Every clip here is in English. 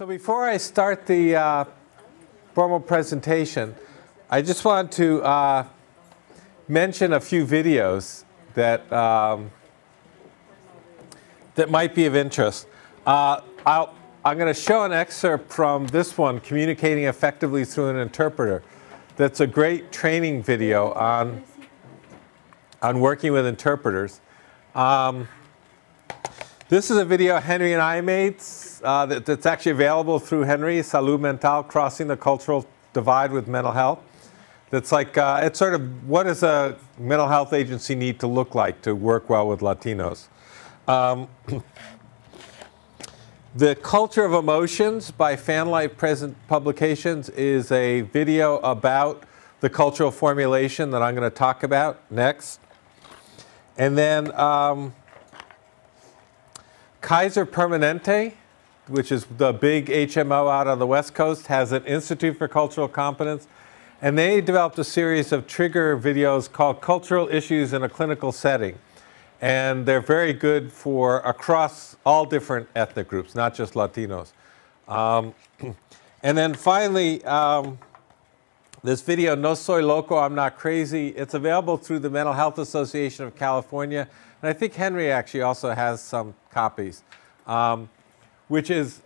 So before I start the formal presentation, I just want to mention a few videos that that might be of interest. I'm going to show an excerpt from this one, Communicating Effectively Through an Interpreter. That's a great training video on working with interpreters. This is a video Henry and I made that's actually available through Henry, Salud Mental, Crossing the Cultural Divide with Mental Health. That's like, it's sort of, what does a mental health agency need to look like to work well with Latinos? The Culture of Emotions by Fanlight Present Publications is a video about the cultural formulation that I'm going to talk about next. And then Kaiser Permanente, which is the big HMO out on the West Coast, has an Institute for Cultural Competence. And they developed a series of trigger videos called Cultural Issues in a Clinical Setting. And they're very good for across all different ethnic groups, not just Latinos. And then finally, this video, No Soy Loco, I'm Not Crazy. It's available through the Mental Health Association of California. And I think Henry actually also has some copies, which is,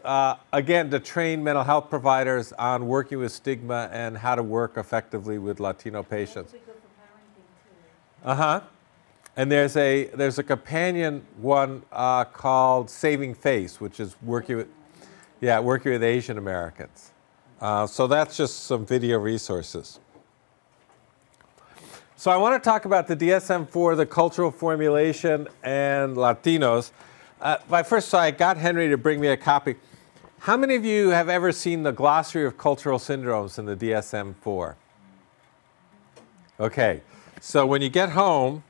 again, to train mental health providers on working with stigma and how to work effectively with Latino patients. And there's a companion one called Saving Face, which is working with Asian Americans. So that's just some video resources. So I want to talk about the DSM-4, the cultural formulation, and Latinos. So I got Henry to bring me a copy. How many of you have ever seen the Glossary of Cultural Syndromes in the DSM-4? Okay, so when you get home,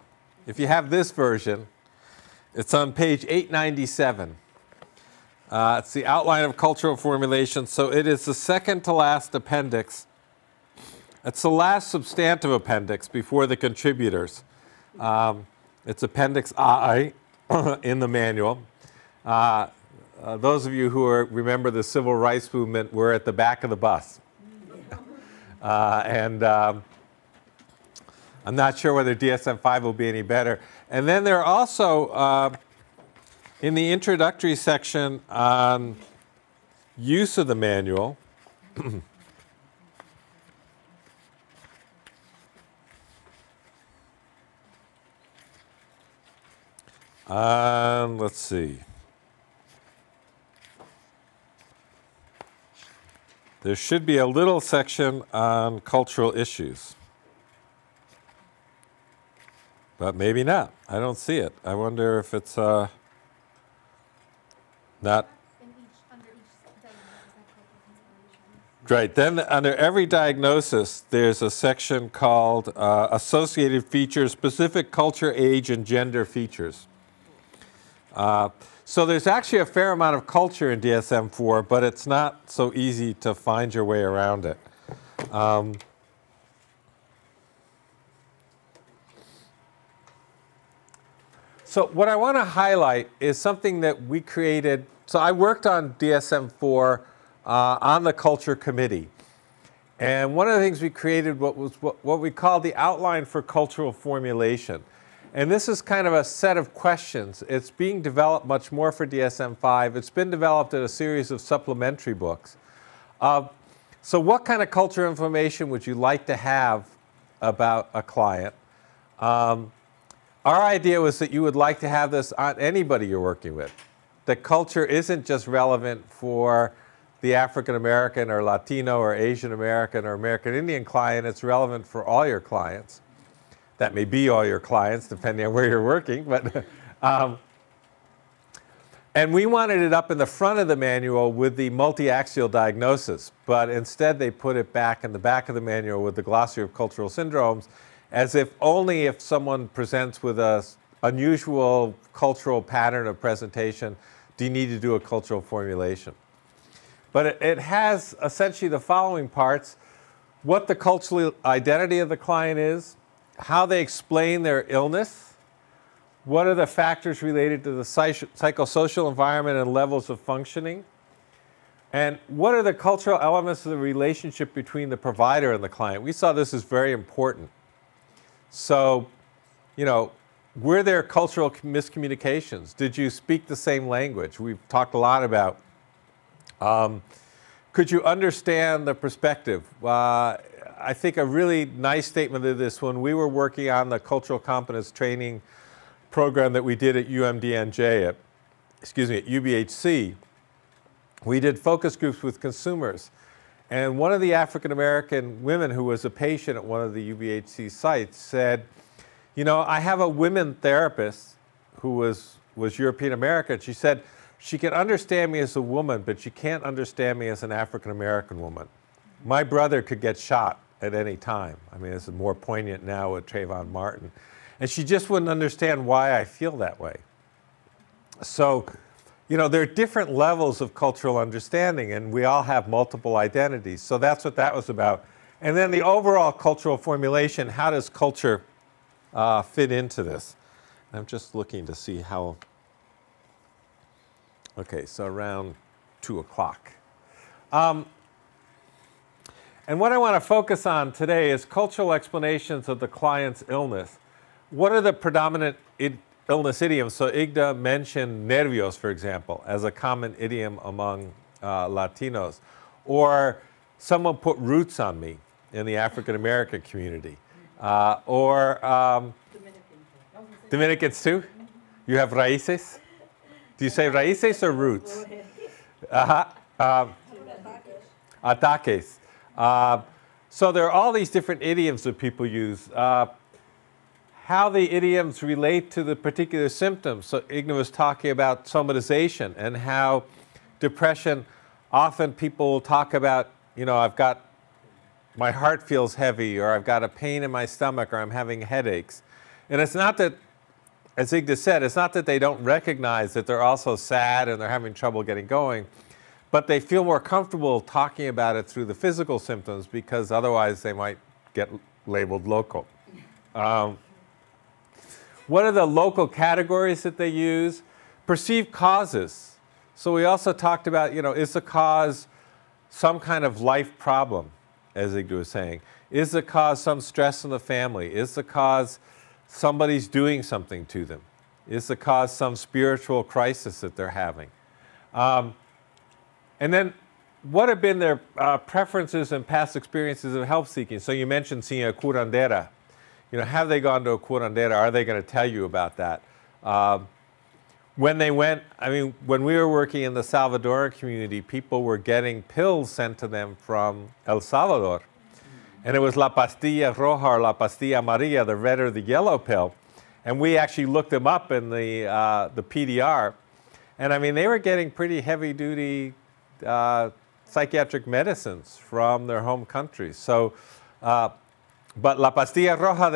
if you have this version, it's on page 897. It's the outline of cultural formulation. So it is the second to last appendix. It's the last substantive appendix before the contributors. It's Appendix I in the manual. Those of you who remember the civil rights movement were at the back of the bus. I'm not sure whether DSM-5 will be any better. And then there are also, in the introductory section on use of the manual, let's see. There should be a little section on cultural issues. But maybe not. I don't see it. I wonder if it's not. Right. Then under every diagnosis, there's a section called Associated Features, Specific Culture, Age, and Gender Features. So there's actually a fair amount of culture in DSM-4, but it's not so easy to find your way around it. So what I want to highlight is something that we created. So I worked on DSM-4 on the Culture Committee. And one of the things we created was what we call the Outline for Cultural Formulation. And this is kind of a set of questions. It's being developed much more for DSM-5. It's been developed in a series of supplementary books. So what kind of cultural information would you like to have about a client? Our idea was that you would like to have this on anybody you're working with. That culture isn't just relevant for the African American or Latino or Asian American or American Indian client. It's relevant for all your clients. That may be all your clients, depending on where you're working. But, and we wanted it up in the front of the manual with the multi-axial diagnosis. But instead, they put it back in the back of the manual with the Glossary of Cultural Syndromes, as if only if someone presents with an unusual cultural pattern of presentation do you need to do a cultural formulation. But it has essentially the following parts: what the cultural identity of the client is, how they explain their illness, what are the factors related to the psychosocial environment and levels of functioning, And what are the cultural elements of the relationship between the provider and the client? We saw this as very important. So, you know, were there cultural miscommunications? Did you speak the same language? We've talked a lot about, could you understand the perspective? I think a really nice statement of this, when we were working on the cultural competence training program that we did at UMDNJ, at UBHC, we did focus groups with consumers. And one of the African-American women who was a patient at one of the UBHC sites said, you know, I have a women therapist who was European-American. She said, she can understand me as a woman, but she can't understand me as an African-American woman. My brother could get shot at any time. I mean, this is more poignant now with Trayvon Martin. And she just wouldn't understand why I feel that way. So, you know, there are different levels of cultural understanding, and we all have multiple identities. So that's what that was about. And then the overall cultural formulation, how does culture fit into this? I'm just looking to see how, okay, so around 2 o'clock. And what I want to focus on today is cultural explanations of the client's illness. What are the predominant illness idioms? So Igda mentioned nervios, for example, as a common idiom among Latinos. Or someone put roots on me in the African-American community. Dominicans too? You have raíces? Do you say raíces or roots? Ataques. So there are all these different idioms that people use. How the idioms relate to the particular symptoms. So Igna was talking about somatization and how depression, often people will talk about, you know, my heart feels heavy, or I've got a pain in my stomach, or I'm having headaches. And it's not that, as Igda said, it's not that they don't recognize that they're also sad and they're having trouble getting going, but they feel more comfortable talking about it through the physical symptoms, because otherwise they might get labeled local. What are the local categories that they use? Perceived causes. So we also talked about, you know, is the cause some kind of life problem, as Igda was saying? Is the cause some stress in the family? Is the cause somebody's doing something to them? Is the cause some spiritual crisis that they're having? And then what have been their preferences and past experiences of help seeking? So you mentioned seeing a curandera. You know, have they gone to a curandera? Are they going to tell you about that? When they went, I mean, when we were working in the Salvadoran community, people were getting pills sent to them from El Salvador. And it was la pastilla roja or la pastilla amarilla, the red or the yellow pill. And we actually looked them up in the PDR. And I mean, they were getting pretty heavy-duty psychiatric medicines from their home countries. So, but la pastilla roja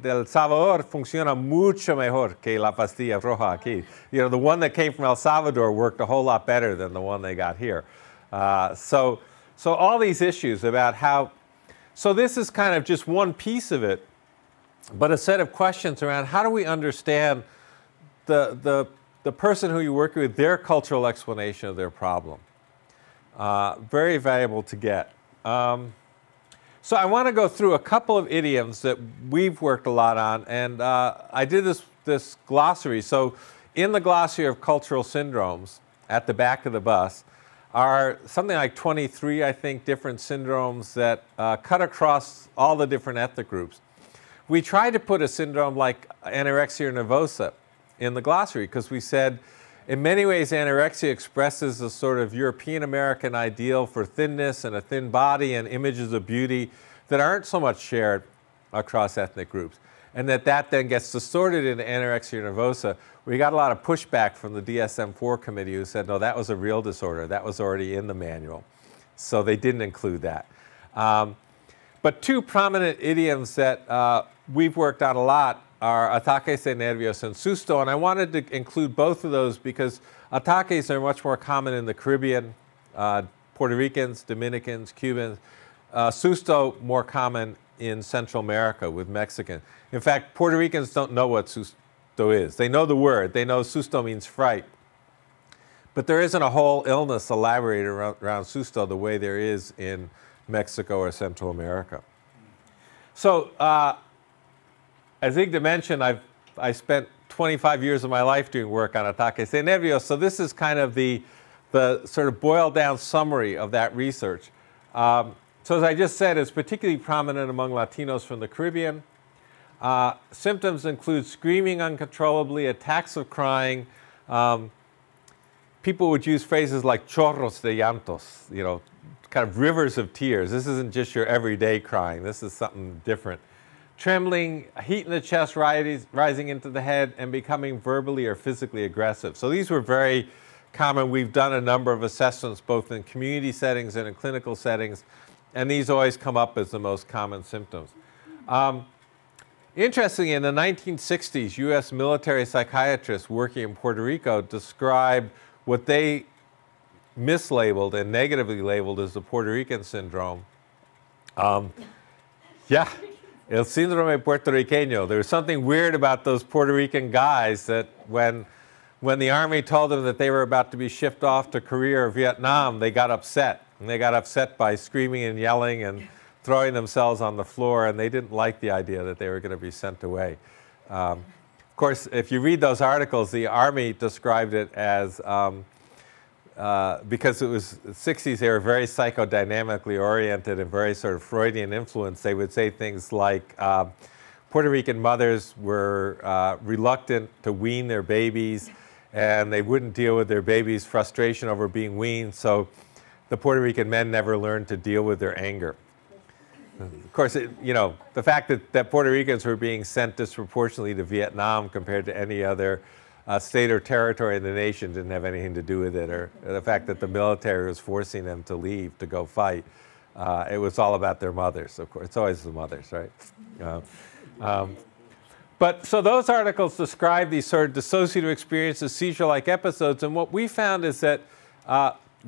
del Salvador funciona mucho mejor que la pastilla roja aquí. You know, the one that came from El Salvador worked a whole lot better than the one they got here. So all these issues about how, so this is kind of just one piece of it, but a set of questions around how do we understand the person who you're working with, their cultural explanation of their problem. Very valuable to get. So I want to go through a couple of idioms that we've worked a lot on, and I did this glossary. So in the glossary of cultural syndromes, at the back of the bus, are something like 23, I think, different syndromes that cut across all the different ethnic groups. We tried to put a syndrome like anorexia nervosa in the glossary because we said, in many ways, anorexia expresses a sort of European-American ideal for thinness and a thin body and images of beauty that aren't so much shared across ethnic groups. And that then gets distorted into anorexia nervosa. We got a lot of pushback from the DSM-IV committee who said, no, that was a real disorder. That was already in the manual. So they didn't include that. But two prominent idioms that we've worked on a lot are ataques de nervios and susto, and I wanted to include both of those because ataques are much more common in the Caribbean, Puerto Ricans, Dominicans, Cubans. Susto more common in Central America with Mexicans. In fact, Puerto Ricans don't know what susto is. They know the word. They know susto means fright. But there isn't a whole illness elaborated around susto the way there is in Mexico or Central America. So as Igda mentioned, I spent 25 years of my life doing work on ataques de nervios, so this is kind of the sort of boiled down summary of that research. So as I just said, it's particularly prominent among Latinos from the Caribbean. Symptoms include screaming uncontrollably, attacks of crying. People would use phrases like chorros de llantos, you know, kind of rivers of tears. This isn't just your everyday crying. This is something different. Trembling, heat in the chest rising into the head, and becoming verbally or physically aggressive. So these were very common. We've done a number of assessments both in community settings and in clinical settings, and these always come up as the most common symptoms. Interestingly, in the 1960s, US military psychiatrists working in Puerto Rico described what they mislabeled and negatively labeled as the Puerto Rican syndrome. Yeah, el síndrome puertorriqueño. There was something weird about those Puerto Rican guys that when the Army told them that they were about to be shipped off to Korea or Vietnam, they got upset. And they got upset by screaming and yelling and throwing themselves on the floor, and they didn't like the idea that they were going to be sent away. Of course, if you read those articles, the Army described it as, because it was the 60s, they were very psychodynamically oriented and very sort of Freudian influenced. They would say things like Puerto Rican mothers were reluctant to wean their babies, and they wouldn't deal with their babies' frustration over being weaned, so the Puerto Rican men never learned to deal with their anger. Of course, you know, the fact that Puerto Ricans were being sent disproportionately to Vietnam compared to any other state or territory in the nation didn't have anything to do with it, or the fact that the military was forcing them to leave to go fight. It was all about their mothers, of course. It's always the mothers, right? But so those articles describe these sort of dissociative experiences, seizure-like episodes, and what we found is that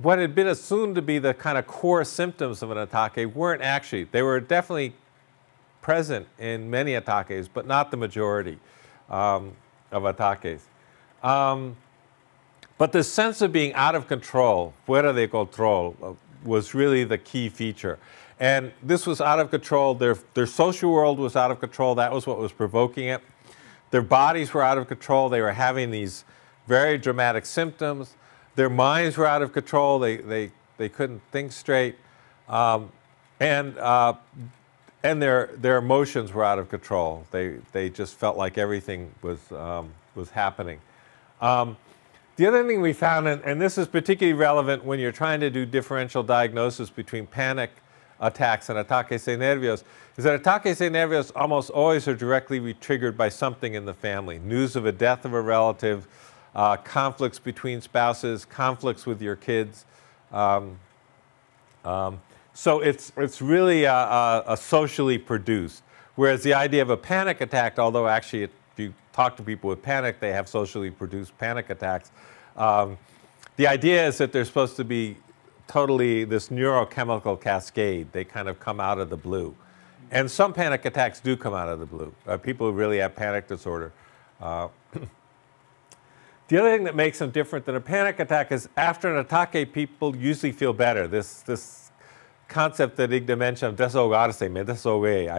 what had been assumed to be the kind of core symptoms of an ataque weren't actually. They were definitely present in many ataques, but not the majority of ataques. But the sense of being out of control, fuera de control, was really the key feature. And this was out of control. Their social world was out of control. That was what was provoking it. Their bodies were out of control. They were having these very dramatic symptoms. Their minds were out of control. They couldn't think straight. And their emotions were out of control. They just felt like everything was happening. The other thing we found, and this is particularly relevant when you're trying to do differential diagnosis between panic attacks and ataques de nervios, is that ataques de nervios almost always are directly triggered by something in the family. News of a death of a relative, conflicts between spouses, conflicts with your kids. So it's really a socially produced. Whereas the idea of a panic attack, although actually if you talk to people with panic, they have socially produced panic attacks. The idea is that they're supposed to be totally this neurochemical cascade. They kind of come out of the blue. And some panic attacks do come out of the blue. People who really have panic disorder. The other thing that makes them different than a panic attack is after an ataque, people usually feel better. This concept that Igda mentioned, desahogarse, me desahogué.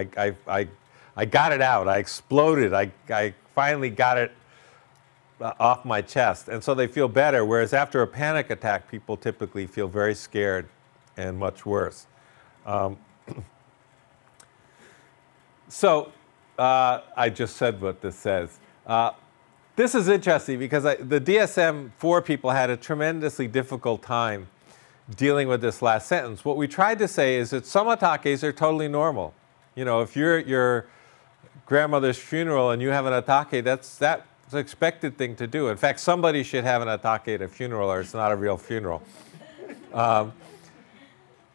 I got it out. I exploded. I finally got it off my chest. And so they feel better, whereas after a panic attack, people typically feel very scared and much worse. So I just said what this says. This is interesting because the DSM-4 people had a tremendously difficult time dealing with this last sentence. What we tried to say is that some ataques are totally normal. You know, if you're at your grandmother's funeral and you have an ataque, that's an expected thing to do. In fact, somebody should have an ataque at a funeral or it's not a real funeral. On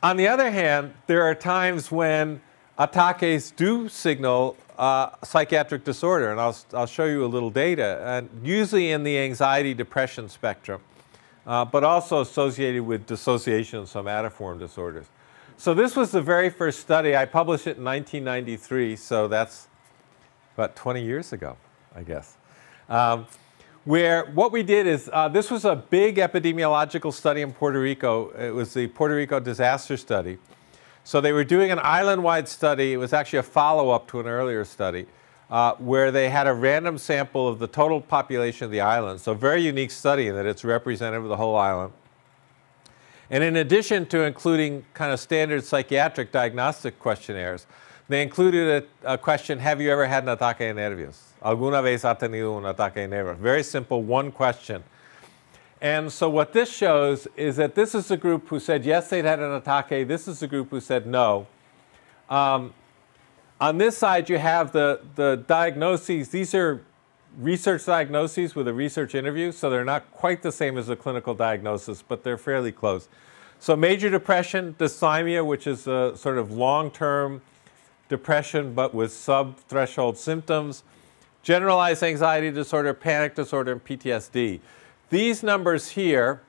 the other hand, there are times when ataques do signal psychiatric disorder, and I'll show you a little data, and usually in the anxiety depression spectrum, but also associated with dissociation and somatoform disorders. So this was the very first study. I published it in 1993, so that's about 20 years ago, I guess, where what we did is, this was a big epidemiological study in Puerto Rico. It was the Puerto Rico disaster study. So they were doing an island-wide study. It was actually a follow-up to an earlier study, where they had a random sample of the total population of the island. So a very unique study in that it's representative of the whole island. And in addition to including kind of standard psychiatric diagnostic questionnaires, they included a question, have you ever had un ataque de nervios? ¿Alguna vez ha tenido un ataque de nervios? Very simple, one question. And so what this shows is that this is a group who said yes, they'd had an ataque. This is a group who said no. On this side, you have the diagnoses. These are research diagnoses with a research interview, so they're not quite the same as a clinical diagnosis, but they're fairly close. So major depression, dysthymia, which is a sort of long-term depression but with sub-threshold symptoms, generalized anxiety disorder, panic disorder, and PTSD. These numbers here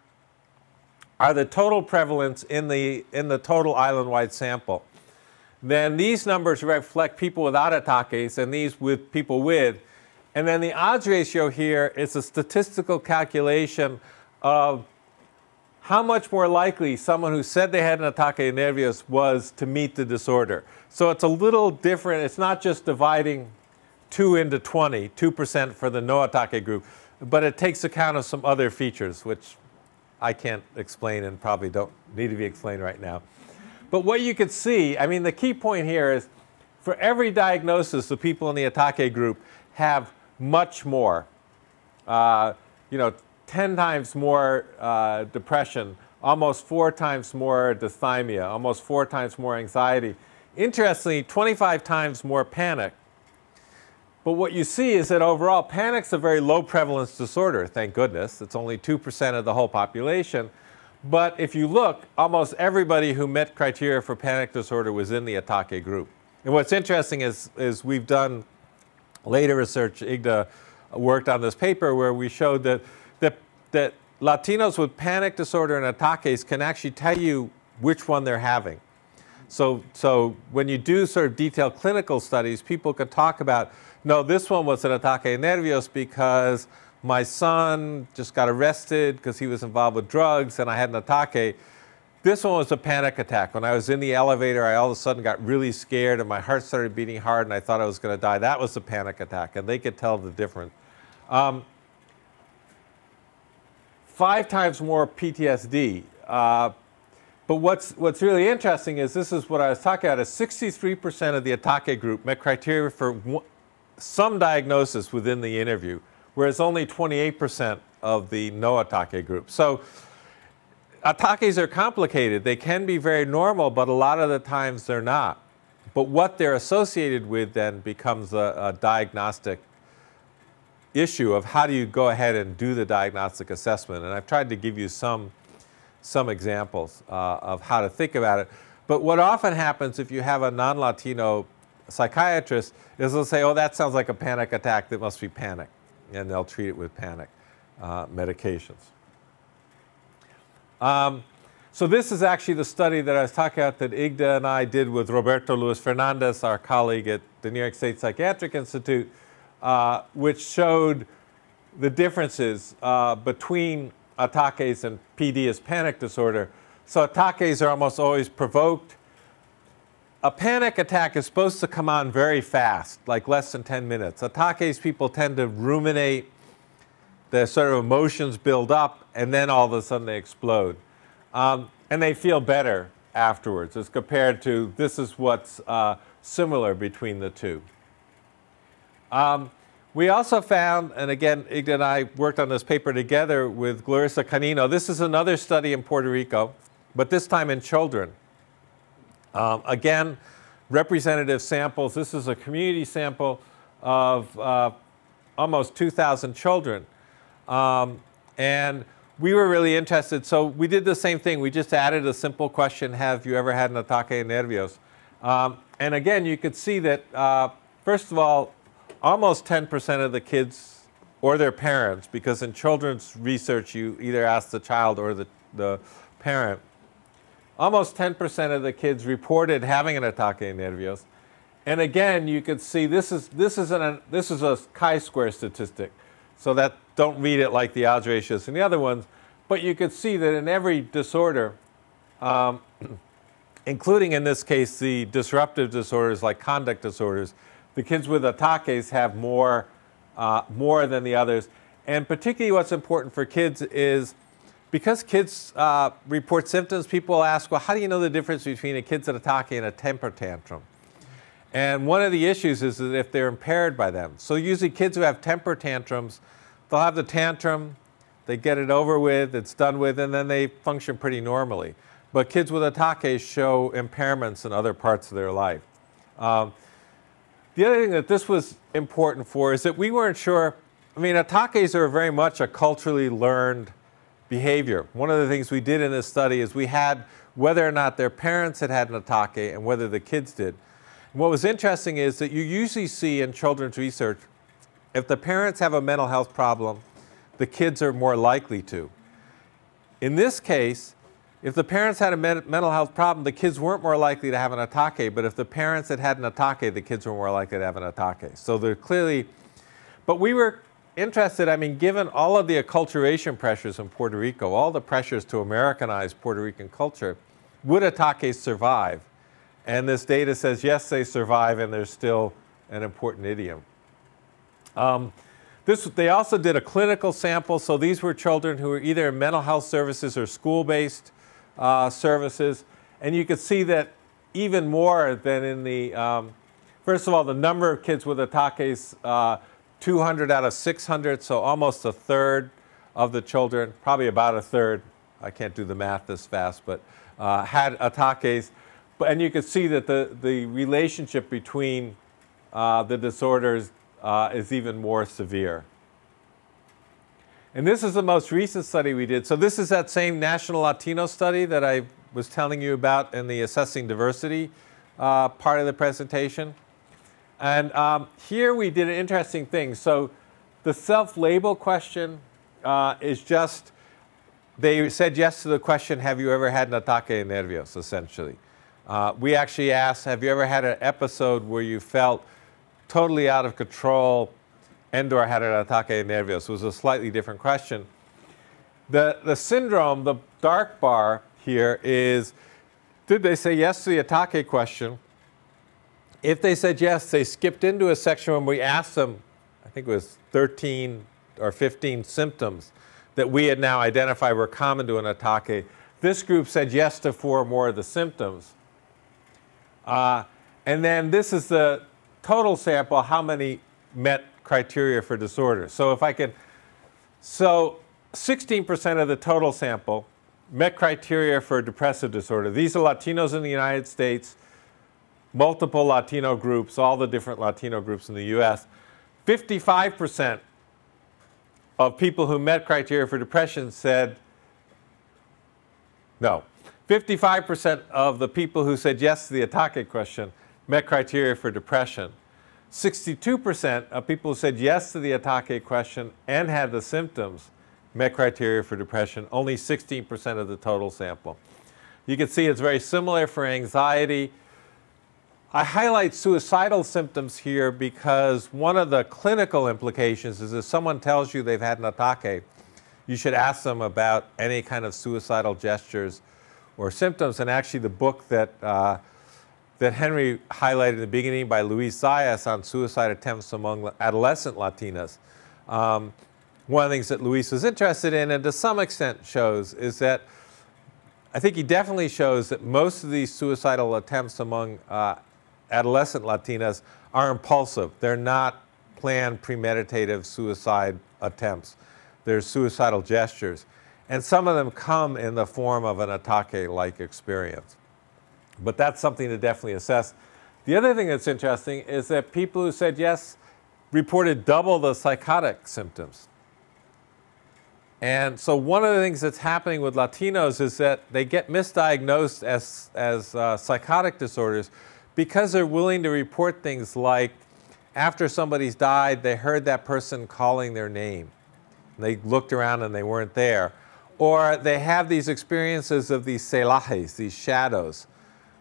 are the total prevalence in the total island-wide sample. Then these numbers reflect people without ataques and these with people with. And then the odds ratio here is a statistical calculation of how much more likely someone who said they had an ataque de nervios was to meet the disorder. So it's a little different. It's not just dividing 2 into 20, 2% for the no ataque group, but it takes account of some other features, which I can't explain and probably don't need to be explained right now. But what you could see, I mean, the key point here is for every diagnosis, the people in the ataque group have much more, 10 times more depression, almost 4 times more dysthymia, almost 4 times more anxiety. Interestingly, 25 times more panic. But what you see is that overall, panic's a very low prevalence disorder, thank goodness. It's only 2% of the whole population. But if you look, almost everybody who met criteria for panic disorder was in the ataque group. And what's interesting is we've done later research. Igda worked on this paper where we showed that Latinos with panic disorder and ataques can actually tell you which one they're having. So when you do sort of detailed clinical studies, people can talk about, no, this one was an ataque de nervios because my son just got arrested because he was involved with drugs and I had an ataque. This one was a panic attack. When I was in the elevator, I all of a sudden got really scared and my heart started beating hard and I thought I was going to die. That was a panic attack, and they could tell the difference. 5 times more PTSD. But what's really interesting is this is what I was talking about, is 63% of the ataque group met criteria for some diagnosis within the interview, whereas only 28% of the no ataque group. So ataques are complicated. They can be very normal, but a lot of the times they're not. But what they're associated with then becomes a diagnostic issue of how do you go ahead and do the diagnostic assessment. And I've tried to give you some examples of how to think about it. But what often happens if you have a non-Latino psychiatrist is they'll say, oh, that sounds like a panic attack, that must be panic. And they'll treat it with panic medications. So this is actually the study that I was talking about that Igda and I did with Roberto Luis Fernandez, our colleague at the New York State Psychiatric Institute, which showed the differences between ataques and PD as panic disorder. So ataques are almost always provoked. A panic attack is supposed to come on very fast, like less than 10 minutes. Ataques, people tend to ruminate, their sort of emotions build up, and then all of a sudden they explode. And they feel better afterwards as compared to this is what's similar between the two. We also found, and again, Igda and I worked on this paper together with Clarissa Canino. This is another study in Puerto Rico, but this time in children. Again, representative samples. This is a community sample of almost 2,000 children. And we were really interested. So we did the same thing. We just added a simple question, have you ever had an ataque de nervios? And again, you could see that, first of all, almost 10% of the kids or their parents, because in children's research, you either ask the child or the parent, almost 10% of the kids reported having an ataque de nervios. And again, you could see this is a chi-square statistic. So that, don't read it like the odds ratios in the other ones, but you could see that in every disorder, including in this case the disruptive disorders like conduct disorders, the kids with ataques have more than the others. And particularly what's important for kids is, because kids report symptoms, people ask, well, how do you know the difference between a kid's atake and a temper tantrum? And one of the issues is that if they're impaired by them. So usually kids who have temper tantrums, they'll have the tantrum, they get it over with, it's done with, and then they function pretty normally. But kids with ataques show impairments in other parts of their life. The other thing that this was important for is that we weren't sure. I mean, ataques are very much a culturally learned behavior. One of the things we did in this study is we had whether or not their parents had had an atake and whether the kids did. And what was interesting is that you usually see in children's research, if the parents have a mental health problem, the kids are more likely to. In this case, if the parents had a mental health problem, the kids weren't more likely to have an atake, but if the parents had had an atake, the kids were more likely to have an atake. So they're clearly, but we were interested, I mean, given all of the acculturation pressures in Puerto Rico, all the pressures to Americanize Puerto Rican culture, would ataques survive? And this data says, yes, they survive, and they're still an important idiom. They also did a clinical sample, so these were children who were either in mental health services or school-based services, and you could see that even more than in the, first of all, the number of kids with ataques, 200 out of 600, so almost a third of the children, probably about a third, I can't do the math this fast, but had ataques. And you could see that the relationship between the disorders is even more severe. And this is the most recent study we did. So this is that same National Latino study that I was telling you about in the Assessing Diversity part of the presentation. And here we did an interesting thing. So the self-label question is just, they said yes to the question, have you ever had an ataque nervios, essentially. We actually asked, have you ever had an episode where you felt totally out of control and/or had an ataque nervios? It was a slightly different question. The syndrome, the dark bar here is, did they say yes to the ataque question? If they said yes, they skipped into a section when we asked them, I think it was 13 or 15 symptoms that we had now identified were common to an atake. This group said yes to 4 more of the symptoms. And then this is the total sample, how many met criteria for disorder. So if I could, so 16% of the total sample met criteria for depressive disorder. These are Latinos in the United States, multiple Latino groups, all the different Latino groups in the US. 55% of people who met criteria for depression said no. 55% of the people who said yes to the atake question met criteria for depression. 62% of people who said yes to the atake question and had the symptoms met criteria for depression, only 16% of the total sample. You can see it's very similar for anxiety. I highlight suicidal symptoms here because one of the clinical implications is if someone tells you they've had an atake, you should ask them about any kind of suicidal gestures or symptoms. And actually the book that Henry highlighted in the beginning by Luis Zayas on suicide attempts among adolescent Latinas, one of the things that Luis was interested in and to some extent shows is that I think he definitely shows that most of these suicidal attempts among adolescent Latinas are impulsive. They're not planned, premeditative suicide attempts. They're suicidal gestures. And some of them come in the form of an atake-like experience. But that's something to definitely assess. The other thing that's interesting is that people who said yes reported double the psychotic symptoms. And so one of the things that's happening with Latinos is that they get misdiagnosed as psychotic disorders because they're willing to report things like after somebody's died, they heard that person calling their name. They looked around and they weren't there. Or they have these experiences of these celajes, these shadows,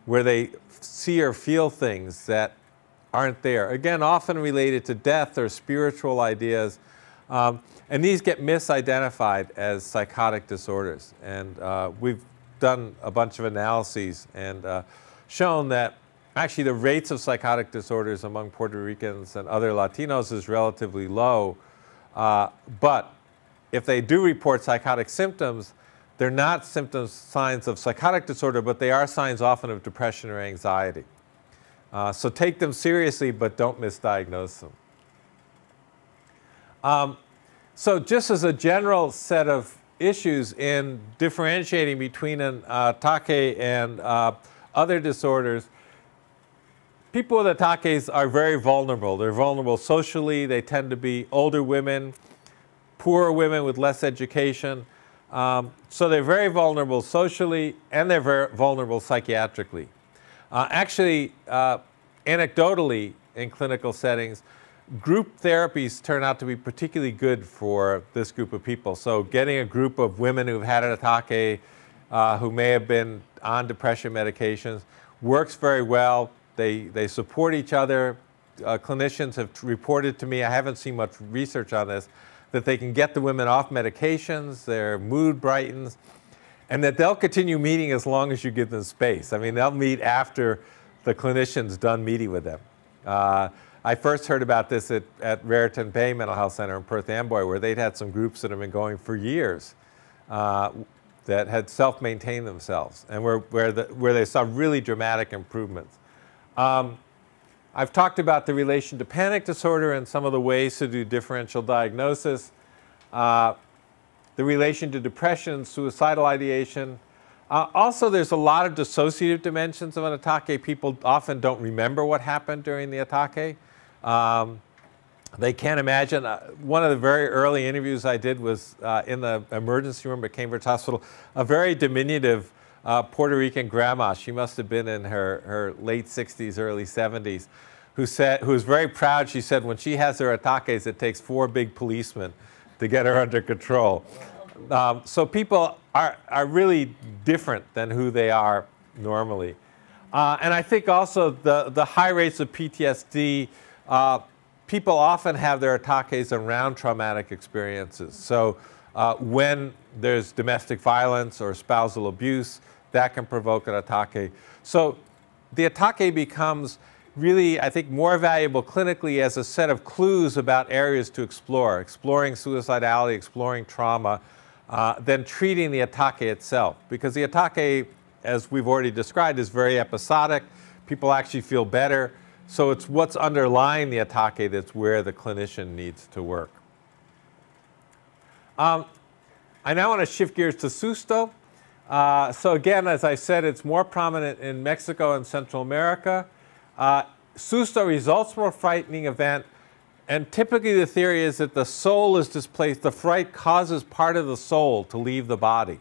where they see or feel things that aren't there. Again, often related to death or spiritual ideas. And these get misidentified as psychotic disorders. And we've done a bunch of analyses and shown that actually the rates of psychotic disorders among Puerto Ricans and other Latinos is relatively low. But if they do report psychotic symptoms, they're not symptoms, signs of psychotic disorder, but they are signs often of depression or anxiety. So take them seriously, but don't misdiagnose them. So just as a general set of issues in differentiating between an ataque and other disorders, people with ataques are very vulnerable. They're vulnerable socially. They tend to be older women, poorer women with less education. So they're very vulnerable socially, and they're very vulnerable psychiatrically. Actually, anecdotally, in clinical settings, group therapies turn out to be particularly good for this group of people. So getting a group of women who've had an ataque, who may have been on depression medications, works very well. They support each other. Clinicians have reported to me, I haven't seen much research on this, that they can get the women off medications, their mood brightens, and that they'll continue meeting as long as you give them space. I mean, they'll meet after the clinician's done meeting with them. I first heard about this at Raritan Bay Mental Health Center in Perth Amboy, where they'd had some groups that have been going for years that had self-maintained themselves and where they saw really dramatic improvements. I've talked about the relation to panic disorder and some of the ways to do differential diagnosis, the relation to depression, suicidal ideation. Also, there's a lot of dissociative dimensions of an ataque. People often don't remember what happened during the ataque. They can't imagine. One of the very early interviews I did was in the emergency room at Cambridge Hospital. A very diminutive Puerto Rican grandma, she must have been in her late 60s, early 70s, who was very proud. She said when she has her ataques, it takes 4 big policemen to get her under control. So people are really different than who they are normally. And I think also the high rates of PTSD, people often have their ataques around traumatic experiences. So when there's domestic violence or spousal abuse, that can provoke an ataque. So the ataque becomes really, I think, more valuable clinically as a set of clues about areas to explore, exploring suicidality, exploring trauma, than treating the ataque itself. Because the ataque, as we've already described, is very episodic. People actually feel better. So it's what's underlying the ataque that's where the clinician needs to work. I now want to shift gears to susto. So again, as I said, it's more prominent in Mexico and Central America. Susto results from a frightening event, and typically the theory is that the soul is displaced. The fright causes part of the soul to leave the body,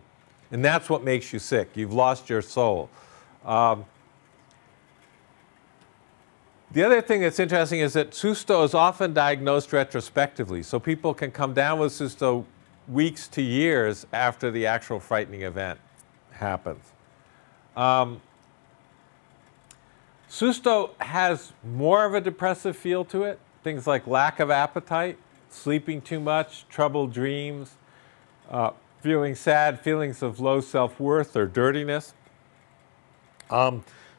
and that's what makes you sick. You've lost your soul. The other thing that's interesting is that susto is often diagnosed retrospectively, so people can come down with susto weeks to years after the actual frightening event happens. Susto has more of a depressive feel to it. Things like lack of appetite, sleeping too much, troubled dreams, feeling sad, feelings of low self-worth or dirtiness.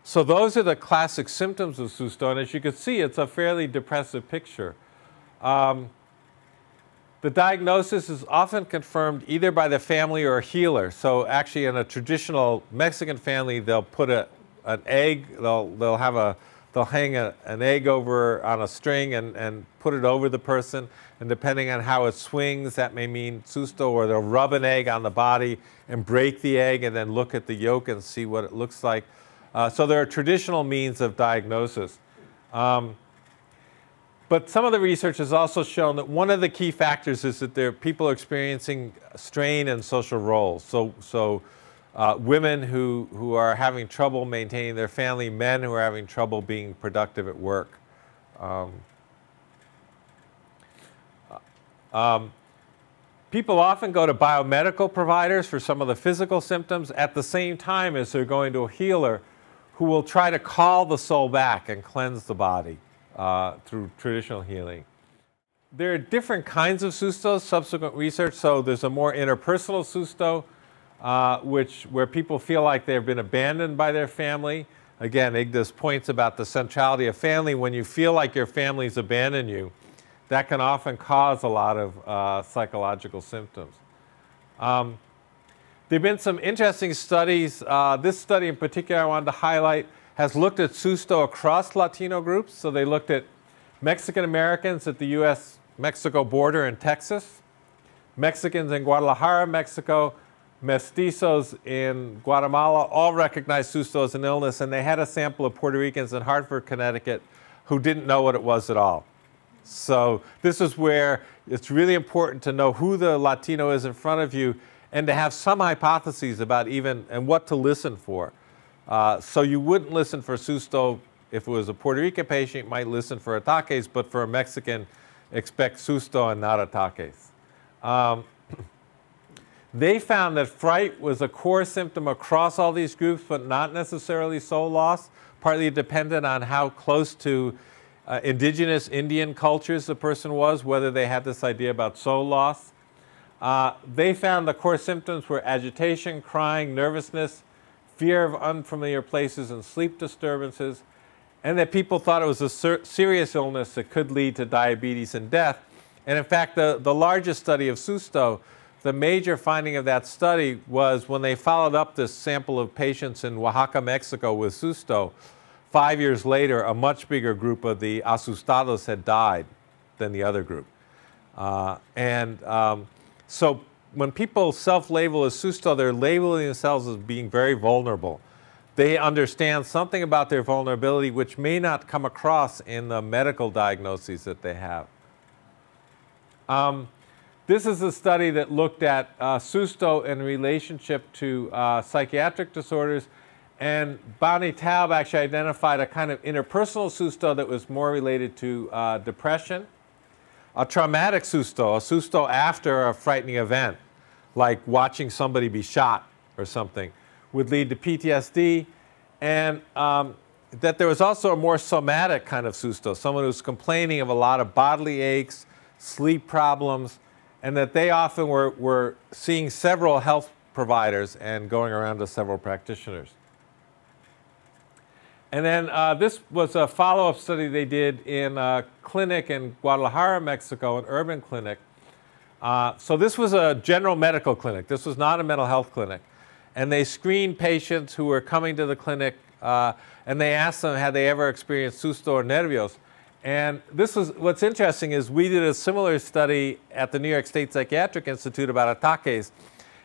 So those are the classic symptoms of susto, and as you can see, it's a fairly depressive picture. The diagnosis is often confirmed either by the family or a healer. So actually in a traditional Mexican family, they'll put an egg, they'll hang an egg over on a string and put it over the person. And depending on how it swings, that may mean susto, or they'll rub an egg on the body and break the egg and then look at the yolk and see what it looks like. So there are traditional means of diagnosis. But some of the research has also shown that one of the key factors is that people are experiencing strain in social roles. So women who are having trouble maintaining their family, men who are having trouble being productive at work. People often go to biomedical providers for some of the physical symptoms at the same time as they're going to a healer who will try to call the soul back and cleanse the body through traditional healing. There are different kinds of sustos, subsequent research. So there's a more interpersonal susto, where people feel like they've been abandoned by their family. Again, Igda's points about the centrality of family. When you feel like your family's abandoned you, that can often cause a lot of psychological symptoms. There have been some interesting studies. This study in particular I wanted to highlight has looked at susto across Latino groups. So they looked at Mexican Americans at the US-Mexico border in Texas, Mexicans in Guadalajara, Mexico, mestizos in Guatemala, all recognized susto as an illness, and they had a sample of Puerto Ricans in Hartford, Connecticut, who didn't know what it was at all. So this is where it's really important to know who the Latino is in front of you and to have some hypotheses about even and what to listen for. So you wouldn't listen for susto if it was a Puerto Rican patient, you might listen for ataques, but for a Mexican, expect susto and not ataques. They found that fright was a core symptom across all these groups, but not necessarily soul loss, partly dependent on how close to indigenous Indian cultures the person was, whether they had this idea about soul loss. They found the core symptoms were agitation, crying, nervousness, fear of unfamiliar places, and sleep disturbances, and that people thought it was a serious illness that could lead to diabetes and death. And in fact, the largest study of susto, the major finding of that study was when they followed up this sample of patients in Oaxaca, Mexico with susto, 5 years later, a much bigger group of the asustados had died than the other group. So when people self-label as susto, they're labeling themselves as being very vulnerable. They understand something about their vulnerability which may not come across in the medical diagnoses that they have. This is a study that looked at susto in relationship to psychiatric disorders. And Bonnie Taub actually identified a kind of interpersonal susto that was more related to depression. A traumatic susto, a susto after a frightening event, like watching somebody be shot or something, would lead to PTSD. And that there was also a more somatic kind of susto, someone who's complaining of a lot of bodily aches, sleep problems, and that they often were seeing several health providers and going around to several practitioners. And then this was a follow-up study they did in a clinic in Guadalajara, Mexico, an urban clinic. So this was a general medical clinic. This was not a mental health clinic. And they screened patients who were coming to the clinic, and they asked them, had they ever experienced susto or nervios? And this was, what's interesting is we did a similar study at the New York State Psychiatric Institute about ataques.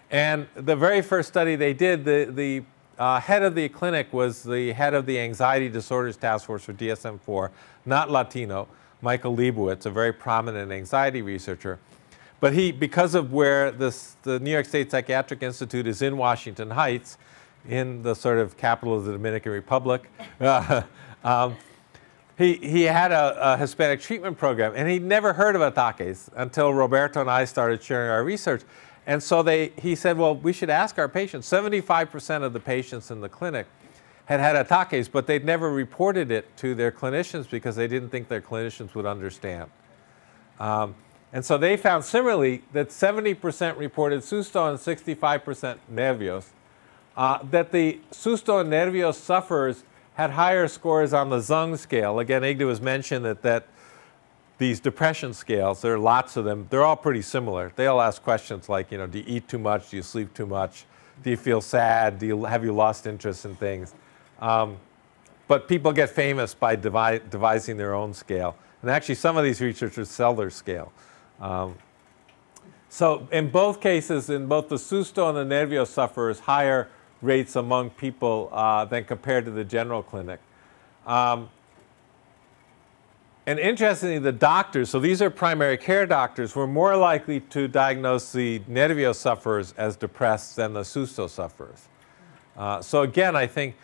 And the very first study they did, the head of the clinic was the head of the Anxiety Disorders Task Force for DSM-4, not Latino, Michael Leibowitz, a very prominent anxiety researcher. But he, because of where the New York State Psychiatric Institute is in Washington Heights, in the sort of capital of the Dominican Republic, he had a Hispanic treatment program, and he'd never heard of ataques until Roberto and I started sharing our research. And so he said, well, we should ask our patients. 75% of the patients in the clinic had had ataques, but they'd never reported it to their clinicians because they didn't think their clinicians would understand. And so they found similarly that 70% reported susto and 65% nervios, that the susto and nervios sufferers had higher scores on the Zung scale. Again, Igda was mentioned that these depression scales, there are lots of them, they're all pretty similar. They all ask questions like, do you eat too much? Do you sleep too much? Do you feel sad? Have you lost interest in things? But people get famous by devising their own scale. And actually, some of these researchers sell their scale. So in both cases, in both the susto and the nervio sufferers, higher rates among people than compared to the general clinic. And interestingly, the doctors, so these are primary care doctors, were more likely to diagnose the nervio sufferers as depressed than the susto sufferers. So again, I think,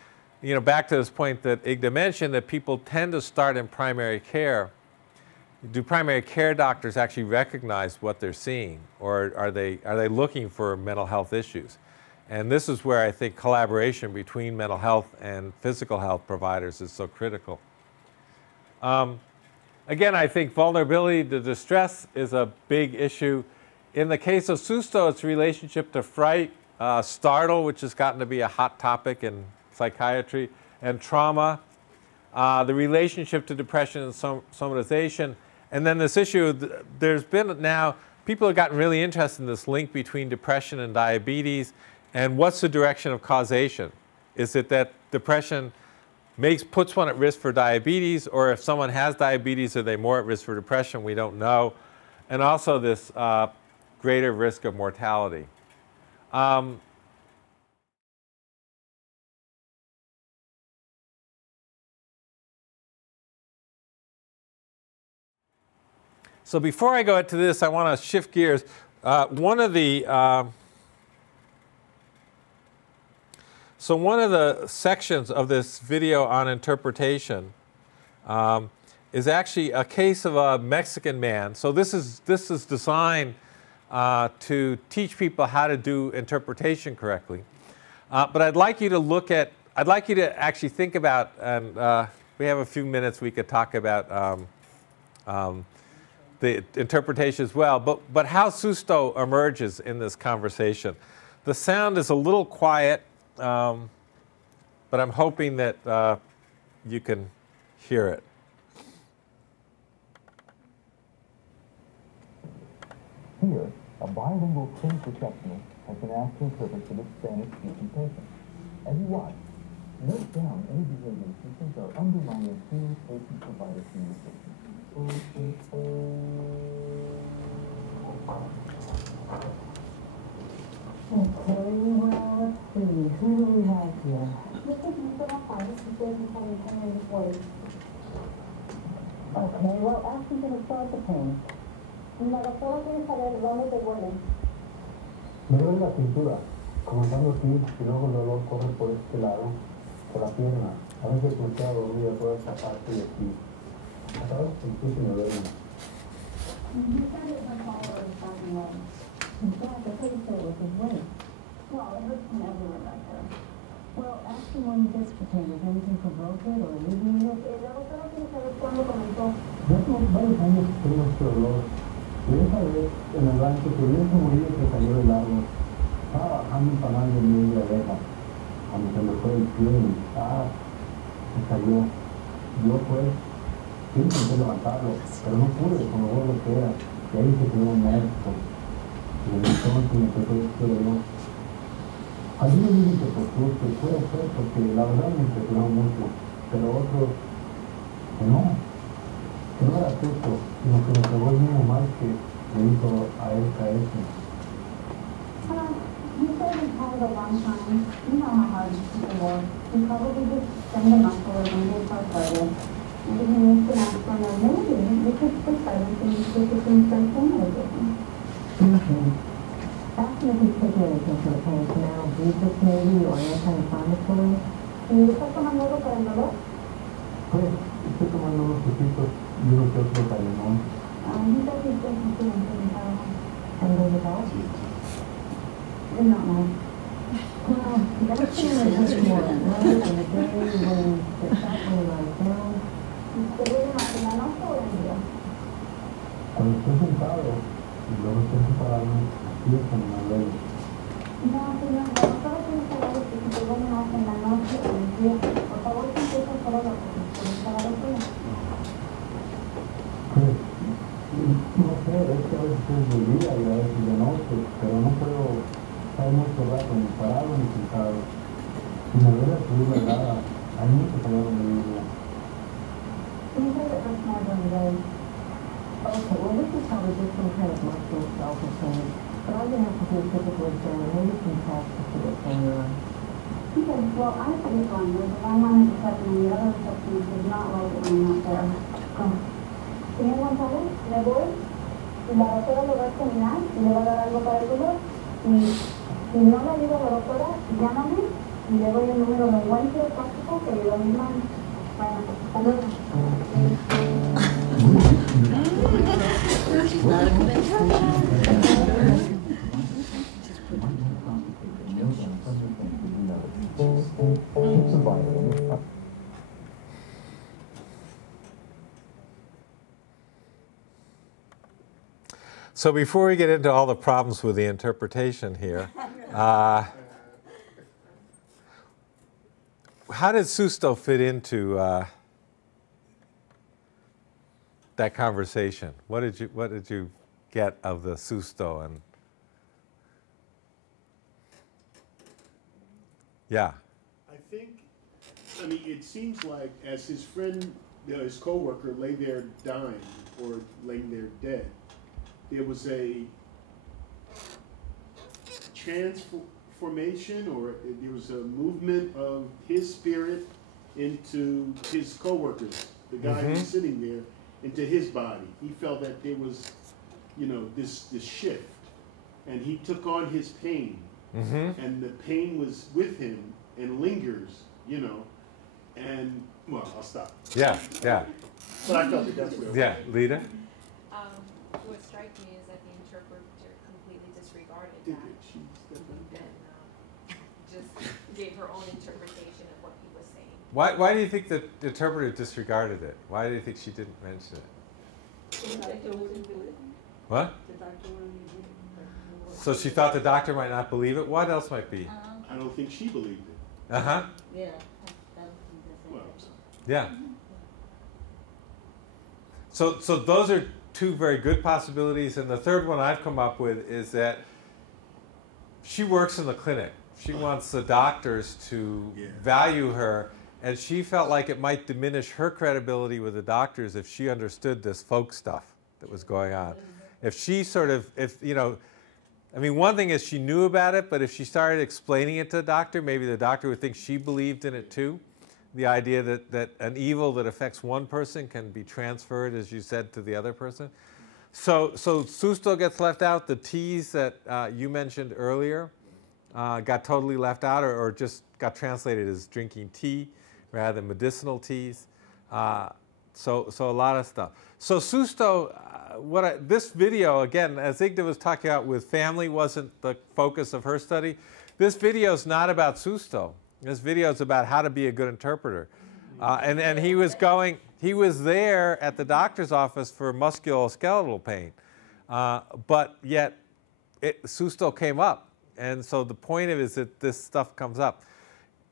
back to this point that Igda mentioned, that people tend to start in primary care. Do primary care doctors actually recognize what they're seeing, or are they looking for mental health issues? And this is where I think collaboration between mental health and physical health providers is so critical. Again, I think vulnerability to distress is a big issue. In the case of Susto, it's relationship to fright, startle, which has gotten to be a hot topic in psychiatry, and trauma, the relationship to depression and somatization, and then this issue, there's been now, people have gotten really interested in this link between depression and diabetes, and what's the direction of causation? Is it that depression puts one at risk for diabetes, or if someone has diabetes, are they more at risk for depression? We don't know. And also this greater risk of mortality. So before I go into this, I want to shift gears. One of the sections of this video on interpretation is actually a case of a Mexican man. So this is designed to teach people how to do interpretation correctly. But I'd like you to actually think about, and we have a few minutes we could talk about the interpretation as well, but how Susto emerges in this conversation. The sound is a little quiet, but I'm hoping that you can hear it. Here, a bilingual clinic receptionist has been asked to interpret for the Spanish-speaking patient. As you watch, note down any behaviors you think are undermining serious patient-provider communication. Okay, well, let's see. Who do we have here? Okay, well, ask him to start the pain. La doctora quiere saber dónde te duele. Me duele la cintura, comenzando aquí, y luego el dolor corre por este lado, por la pierna. A veces me queda dormida toda esta parte de aquí. Hasta ahora incluso me duele. You said it was all over the fucking way. In fact, I thought you said it was his weight. Well, it hurts from everywhere right there. Well, ask him when he gets the pain. Does anything provoke it or alleviate it? La doctora quiere saber cuándo comenzó. Ya hace varios años que tengo este dolor. Y esa vez, en el rancho, que vi ese morillo que salió del árbol. Estaba bajando un panal de miel de abeja. Cuando se me fue el pie y se cayó. Yo pues, sí intenté levantarlo, pero no pude, con lo gordo que era. Y ahí se quedó muerto. Y entonces me empezó a decir yo. Allí me dije que por suerte puede ser, porque la verdad me impresionó mucho. Pero otros, que no era susto, sino que me pegó el mismo mal que le hizo a él caerse. You said you've had it a long time. You know how hard people work. You probably just send them up for a one-day arthritis. And if you need to ask for no maybe, you could prescribe them to see if you can start pain medication. Ask him if he's taking anything for the pain now, Bupic maybe, or anti-inflammatory. ¿Y estás tomando algo para el dolor? Pues, estoy tomando unos poquitos y uno que otro para el limón. He says he's taking two and taking power. And does it help? It's not nice. Well, that's the only thing more than the day when the shot when lies down. ¿Te duele más en la noche o en el día? Cuando estoy sentado y luego estoy parado, así es cuando me duele. No, señor, la doctora quiere saber si te duele más en la noche o en el día. Por favor, si empieza a hacer algo para la doctora. Pues, no sé, es que a veces es de día y a veces de noche, pero no puedo estar mucho rato ni parado ni sentado. Si me duele subir la grada, hay mucho calor en mi vida. Can you say that much more during the day? Okay, well, this is probably just some kind of muscle self-pain, but all you have to do is typically exam and maybe some tests to see what's going on. Okay, well, I think it's fine. There's one line at reception and the other receptionist is not loaded when I'm not there. Señor González, me voy y la doctora lo va a examinar y le va a dar algo para el dolor. Y si no le ayuda a la doctora, llámame y le doy el número de encuentro práctico que le doy mi mano. Bueno, hasta luego. So before we get into all the problems with the interpretation here, how did Susto fit into that conversation? What did you get of the Susto? And yeah. I think, I mean, it seems like as his friend, his coworker lay there dying or laying there dead, there was a transformation, or there was a movement of his spirit into his coworkers, the guy who was sitting there, into his body. He felt that there was, you know, this shift, and he took on his pain, and the pain was with him and lingers, you know, and well, I'll stop. Yeah, yeah. But I felt that that's where. Yeah, Lita. What strikes me is that the interpreter completely disregarded Did that it? She stepped in. and just gave her own interpretation of what he was saying. Why do you think the interpreter disregarded it? Why do you think she didn't mention it? What? So she thought the doctor might not believe it? What else might be? I don't think she believed it. Uh-huh. Yeah. Well, Yeah. So those are two very good possibilities. And the third one I've come up with is that she works in the clinic. She wants the doctors to value her. And she felt like it might diminish her credibility with the doctors if she understood this folk stuff that was going on. If she sort of, you know, I mean, one thing is she knew about it, but if she started explaining it to the doctor, maybe the doctor would think she believed in it too. The idea that an evil that affects one person can be transferred, as you said, to the other person. So Susto gets left out. The teas that you mentioned earlier got totally left out, or just got translated as drinking tea rather than medicinal teas. So a lot of stuff. So Susto, this video, again, as Igda was talking about with family, wasn't the focus of her study. This video is not about Susto. This video is about how to be a good interpreter. And he was there at the doctor's office for musculoskeletal pain. But yet, Susto came up. And so the point of it is that this stuff comes up.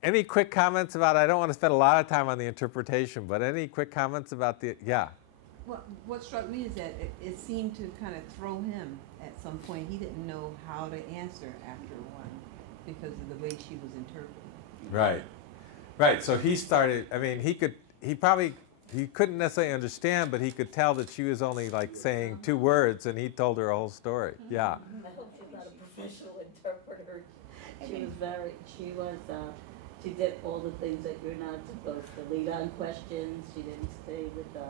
Any quick comments about, I don't want to spend a lot of time on the interpretation, but any quick comments about the, yeah. Well, what struck me is that it seemed to kind of throw him at some point. He didn't know how to answer after a while because of the way she was interpreting. Right. Right. So he started, I mean, he couldn't necessarily understand, but he could tell that she was only like saying 2 words and he told her a whole story. Yeah. I hope she's not a professional interpreter. She did all the things that you're not supposed to. Lead on questions. She didn't stay with the.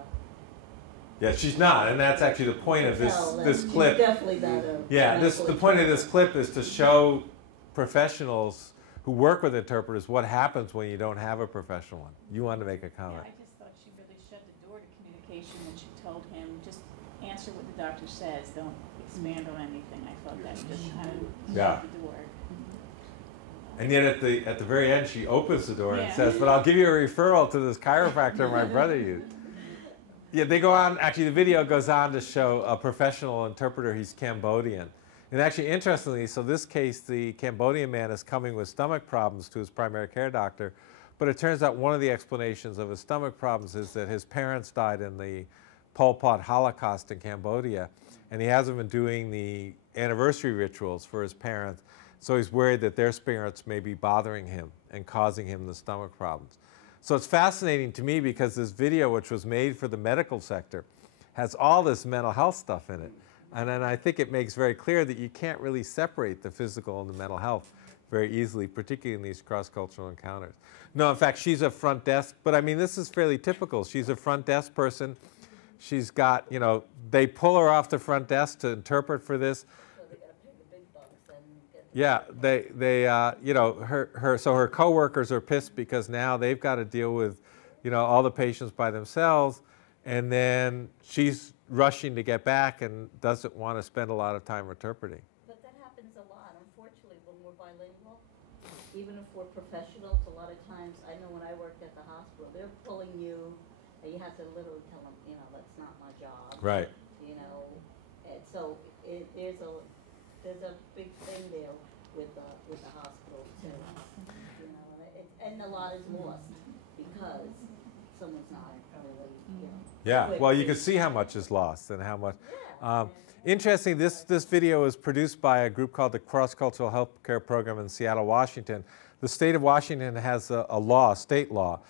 Yeah, she's not, and that's actually the point of this clip. She's definitely not a. Yeah, the point of this clip is to show professionals who work with interpreters what happens when you don't have a professional one. You wanted to make a comment. Yeah, I just thought she really shut the door to communication when she told him, just answer what the doctor says, don't expand on anything. I thought that just kind of shut the door. And yet at the very end, she opens the door and Yeah. says, but I'll give you a referral to this chiropractor my brother used. Yeah, they go on, actually the video goes on to show a professional interpreter. He's Cambodian. And actually, interestingly, so this case, the Cambodian man is coming with stomach problems to his primary care doctor. But it turns out one of the explanations of his stomach problems is that his parents died in the Pol Pot Holocaust in Cambodia. And he hasn't been doing the anniversary rituals for his parents. So he's worried that their spirits may be bothering him and causing him the stomach problems. So it's fascinating to me because this video, which was made for the medical sector, has all this mental health stuff in it. And then I think it makes very clear that you can't really separate the physical and the mental health very easily, particularly in these cross-cultural encounters. No, in fact, she's a front desk, but I mean, this is fairly typical. She's a front desk person. She's got, you know, they pull her off the front desk to interpret for this. So they got to pay the big bucks and get. Yeah, you know, her coworkers are pissed because now they've got to deal with, you know, all the patients by themselves, and then she's rushing to get back and doesn't want to spend a lot of time interpreting. But that happens a lot, unfortunately, when we're bilingual. Even if we're professionals, a lot of times, I know when I worked at the hospital, they're pulling you, and you have to literally tell them, you know, that's not my job. Right. You know, And so there's a big thing there with the hospital too. You know, and a lot is lost because someone's not really, you know. Yeah, well, you can see how much is lost and how much. Interesting, this video was produced by a group called the Cross-Cultural Healthcare Program in Seattle, Washington. The state of Washington has a law, state law,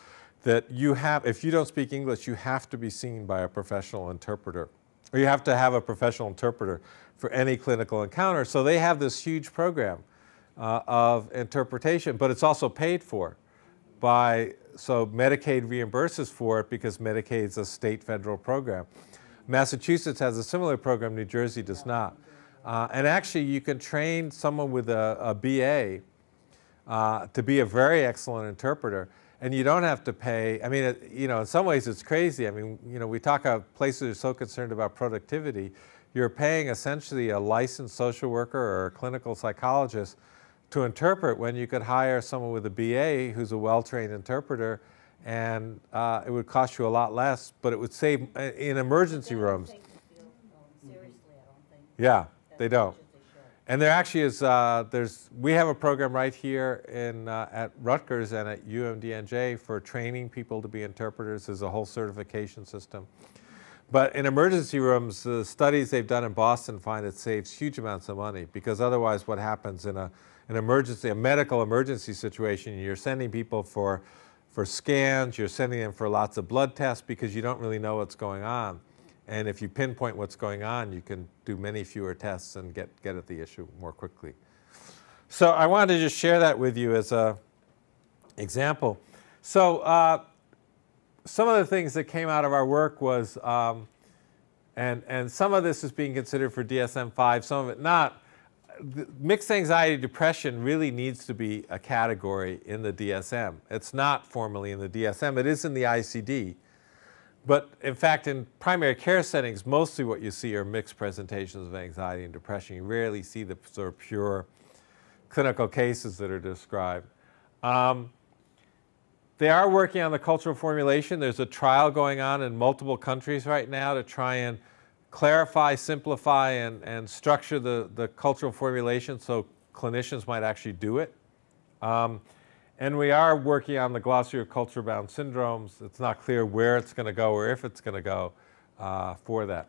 that you have, if you don't speak English, you have to be seen by a professional interpreter. Or you have to have a professional interpreter for any clinical encounter. So they have this huge program of interpretation, but it's also paid for by, so Medicaid reimburses for it because Medicaid's a state federal program. Massachusetts has a similar program, New Jersey does not. And actually you can train someone with a BA to be a very excellent interpreter, and you don't have to pay. I mean, you know, in some ways it's crazy. I mean, you know, we talk about places that are so concerned about productivity. You're paying essentially a licensed social worker or a clinical psychologist to interpret when you could hire someone with a BA who's a well-trained interpreter, and it would cost you a lot less, but it would save in emergency rooms. Seriously, I don't think. Yeah, they don't. As much as they should. And there actually is, we have a program right here at Rutgers and at UMDNJ for training people to be interpreters. There's a whole certification system. But in emergency rooms, the studies they've done in Boston find it saves huge amounts of money, because otherwise what happens in an emergency, a medical emergency situation, you're sending people for scans, you're sending them for lots of blood tests because you don't really know what's going on. And if you pinpoint what's going on, you can do many fewer tests and get at the issue more quickly. So I wanted to just share that with you as an example. So some of the things that came out of our work was, and some of this is being considered for DSM-5, some of it not. Mixed anxiety depression really needs to be a category in the DSM. It's not formally in the DSM. It is in the ICD. But in fact, in primary care settings, mostly what you see are mixed presentations of anxiety and depression. You rarely see the sort of pure clinical cases that are described. They are working on the cultural formulation. There's a trial going on in multiple countries right now to try and clarify, simplify, and structure the cultural formulation so clinicians might actually do it. And we are working on the glossary of culture-bound syndromes. It's not clear where it's going to go or if it's going to go for that.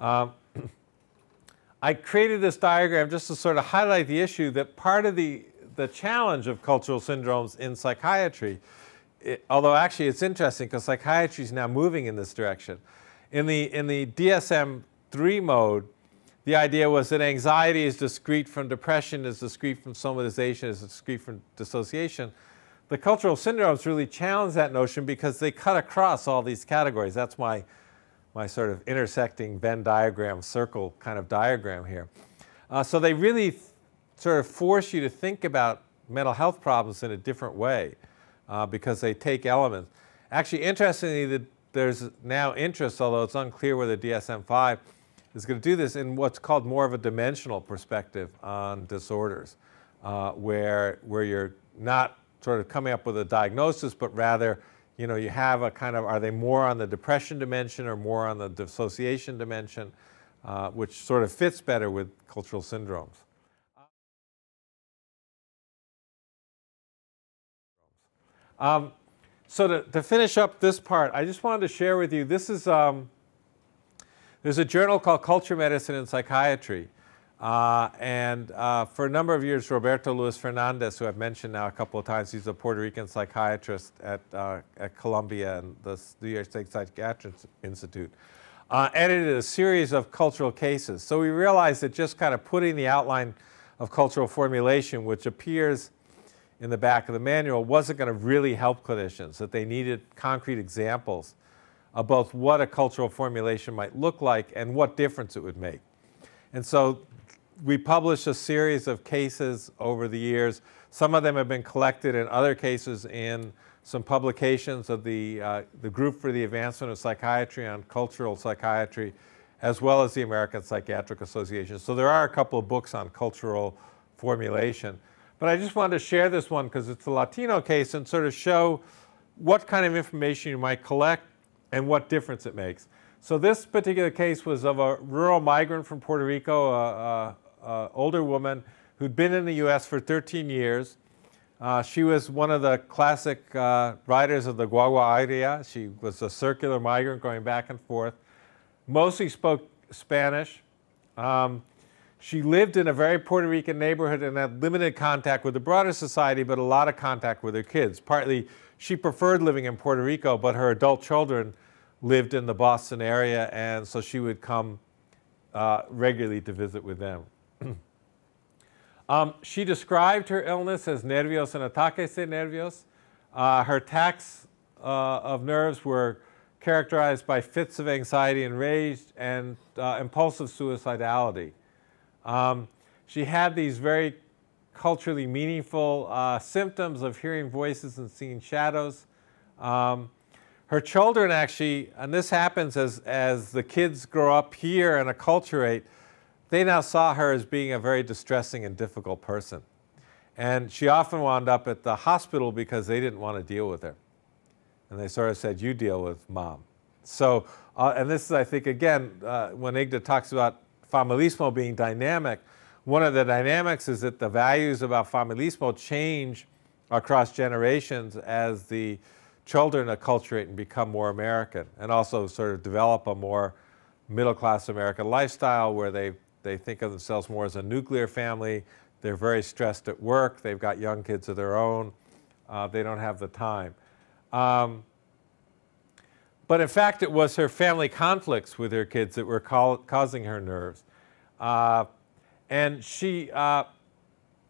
I created this diagram just to sort of highlight the issue that part of the challenge of cultural syndromes in psychiatry, although actually it's interesting because psychiatry is now moving in this direction. In the DSM-3 mode, the idea was that anxiety is discrete from depression, is discrete from somatization, is discrete from dissociation. The cultural syndromes really challenge that notion because they cut across all these categories. That's my sort of intersecting Venn diagram, circle kind of diagram here. So they really sort of force you to think about mental health problems in a different way because they take elements. Actually, interestingly, there's now interest, although it's unclear whether DSM-5 is going to do this, in what's called more of a dimensional perspective on disorders, where you're not sort of coming up with a diagnosis, but rather, you know, you have a kind of, are they more on the depression dimension or more on the dissociation dimension, which sort of fits better with cultural syndromes. So to finish up this part, I just wanted to share with you, this is, there's a journal called Culture Medicine and Psychiatry. For a number of years, Roberto Luis Fernandez, who I've mentioned now a couple of times, he's a Puerto Rican psychiatrist at Columbia and the New York State Psychiatric Institute, edited a series of cultural cases. So we realized that just kind of putting the outline of cultural formulation, which appears in the back of the manual, wasn't going to really help clinicians, that they needed concrete examples of both what a cultural formulation might look like and what difference it would make. And so we published a series of cases over the years. Some of them have been collected in other cases in some publications of the Group for the Advancement of Psychiatry on Cultural Psychiatry, as well as the American Psychiatric Association. So there are a couple of books on cultural formulation. But I just wanted to share this one because it's a Latino case and sort of show what kind of information you might collect and what difference it makes. So this particular case was of a rural migrant from Puerto Rico, a older woman who'd been in the U.S. for 13 years. She was one of the classic riders of the Guarnaccia. She was a circular migrant going back and forth. Mostly spoke Spanish. She lived in a very Puerto Rican neighborhood and had limited contact with the broader society, but a lot of contact with her kids. Partly, she preferred living in Puerto Rico, but her adult children lived in the Boston area, and so she would come regularly to visit with them. She described her illness as nervios and ataques de nervios. Her attacks of nerves were characterized by fits of anxiety and rage and impulsive suicidality. She had these very culturally meaningful symptoms of hearing voices and seeing shadows. Her children actually, and this happens as the kids grow up here and acculturate, they now saw her as being a very distressing and difficult person. And she often wound up at the hospital because they didn't want to deal with her. And they sort of said, you deal with mom. So, and this is, I think, again, when Igda talks about familismo being dynamic, one of the dynamics is that the values about familismo change across generations as the children acculturate and become more American, and also sort of develop a more middle-class American lifestyle where they think of themselves more as a nuclear family. They're very stressed at work. They've got young kids of their own. They don't have the time. But in fact, it was her family conflicts with her kids that were causing her nerves. And she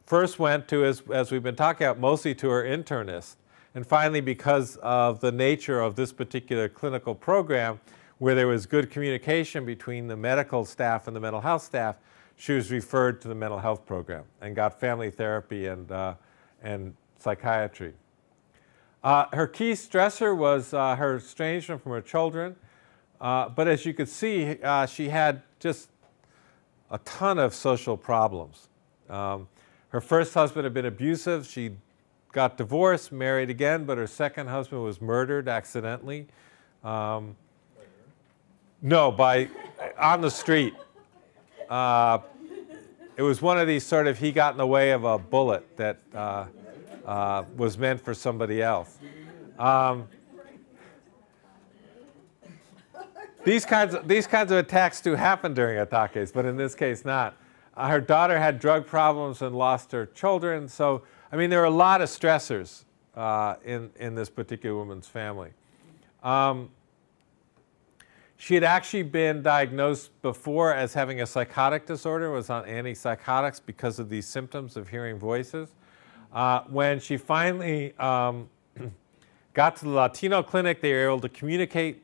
first went to, as we've been talking about, mostly to her internist. And finally, because of the nature of this particular clinical program, where there was good communication between the medical staff and the mental health staff, she was referred to the mental health program and got family therapy and psychiatry. Her key stressor was her estrangement from her children. But as you could see, she had just a ton of social problems. Her first husband had been abusive. She got divorced, married again, but her second husband was murdered accidentally. No, on the street. It was one of these sort of, he got in the way of a bullet that was meant for somebody else. These kinds of attacks do happen during ataques, but in this case not. Her daughter had drug problems and lost her children. So, I mean, there are a lot of stressors in this particular woman's family. She had actually been diagnosed before as having a psychotic disorder, was on antipsychotics because of these symptoms of hearing voices. When she finally got to the Latino clinic, they were able to communicate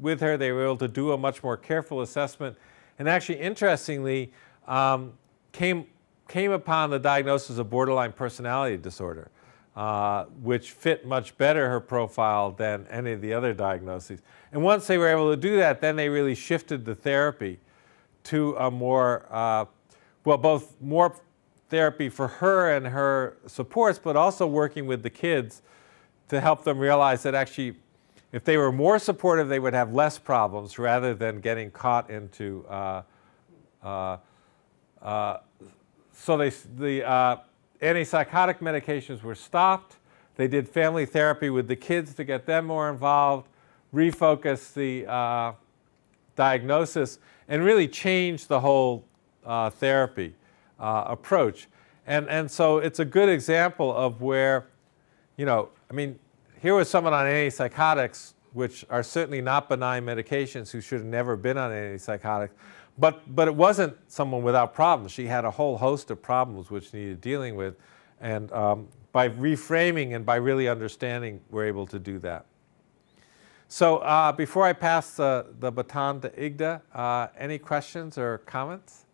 with her. They were able to do a much more careful assessment. And actually, interestingly, came upon the diagnosis of borderline personality disorder, which fit much better her profile than any of the other diagnoses. And once they were able to do that, then they really shifted the therapy to a more, well, both more therapy for her and her supports, but also working with the kids to help them realize that actually, if they were more supportive, they would have less problems rather than getting caught into. So the antipsychotic medications were stopped. They did family therapy with the kids to get them more involved, refocus the diagnosis, and really change the whole therapy approach. And so it's a good example of where, you know, I mean, here was someone on antipsychotics, which are certainly not benign medications, who should have never been on antipsychotics. But it wasn't someone without problems. She had a whole host of problems which needed dealing with. And by reframing and by really understanding, we're able to do that. So before I pass the baton to Igda, any questions or comments?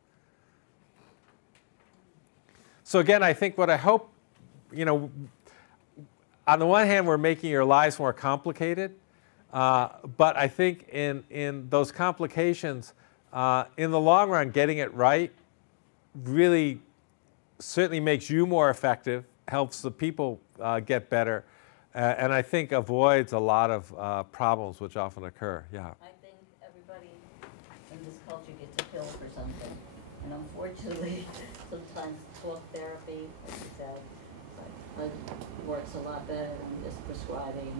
So again, I think what I hope, you know, on the one hand, we're making your lives more complicated. But I think in those complications, in the long run, getting it right really certainly makes you more effective, helps the people get better, and I think avoids a lot of problems which often occur. Yeah. I think everybody And unfortunately, sometimes talk therapy, like you said, works a lot better than just prescribing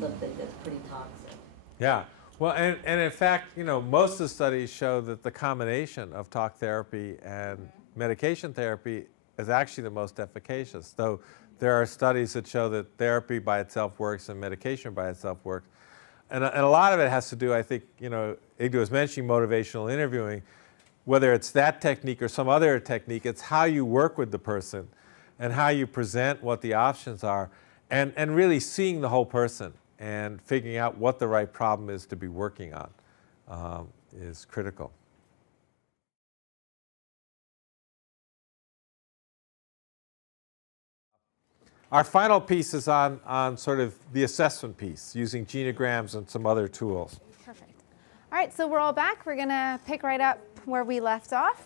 something that's pretty toxic. Yeah. Well, and in fact, you know, most of the studies show that the combination of talk therapy and medication therapy is actually the most efficacious. Though there are studies that show that therapy by itself works and medication by itself works. And a lot of it has to do, I think, you know, Igda was mentioning motivational interviewing. Whether it's that technique or some other technique, it's how you work with the person and how you present what the options are, and really seeing the whole person and figuring out what the right problem is to be working on is critical. Our final piece is on sort of the assessment piece, using genograms and some other tools. Perfect. All right, so we're all back. We're going to pick right up where we left off.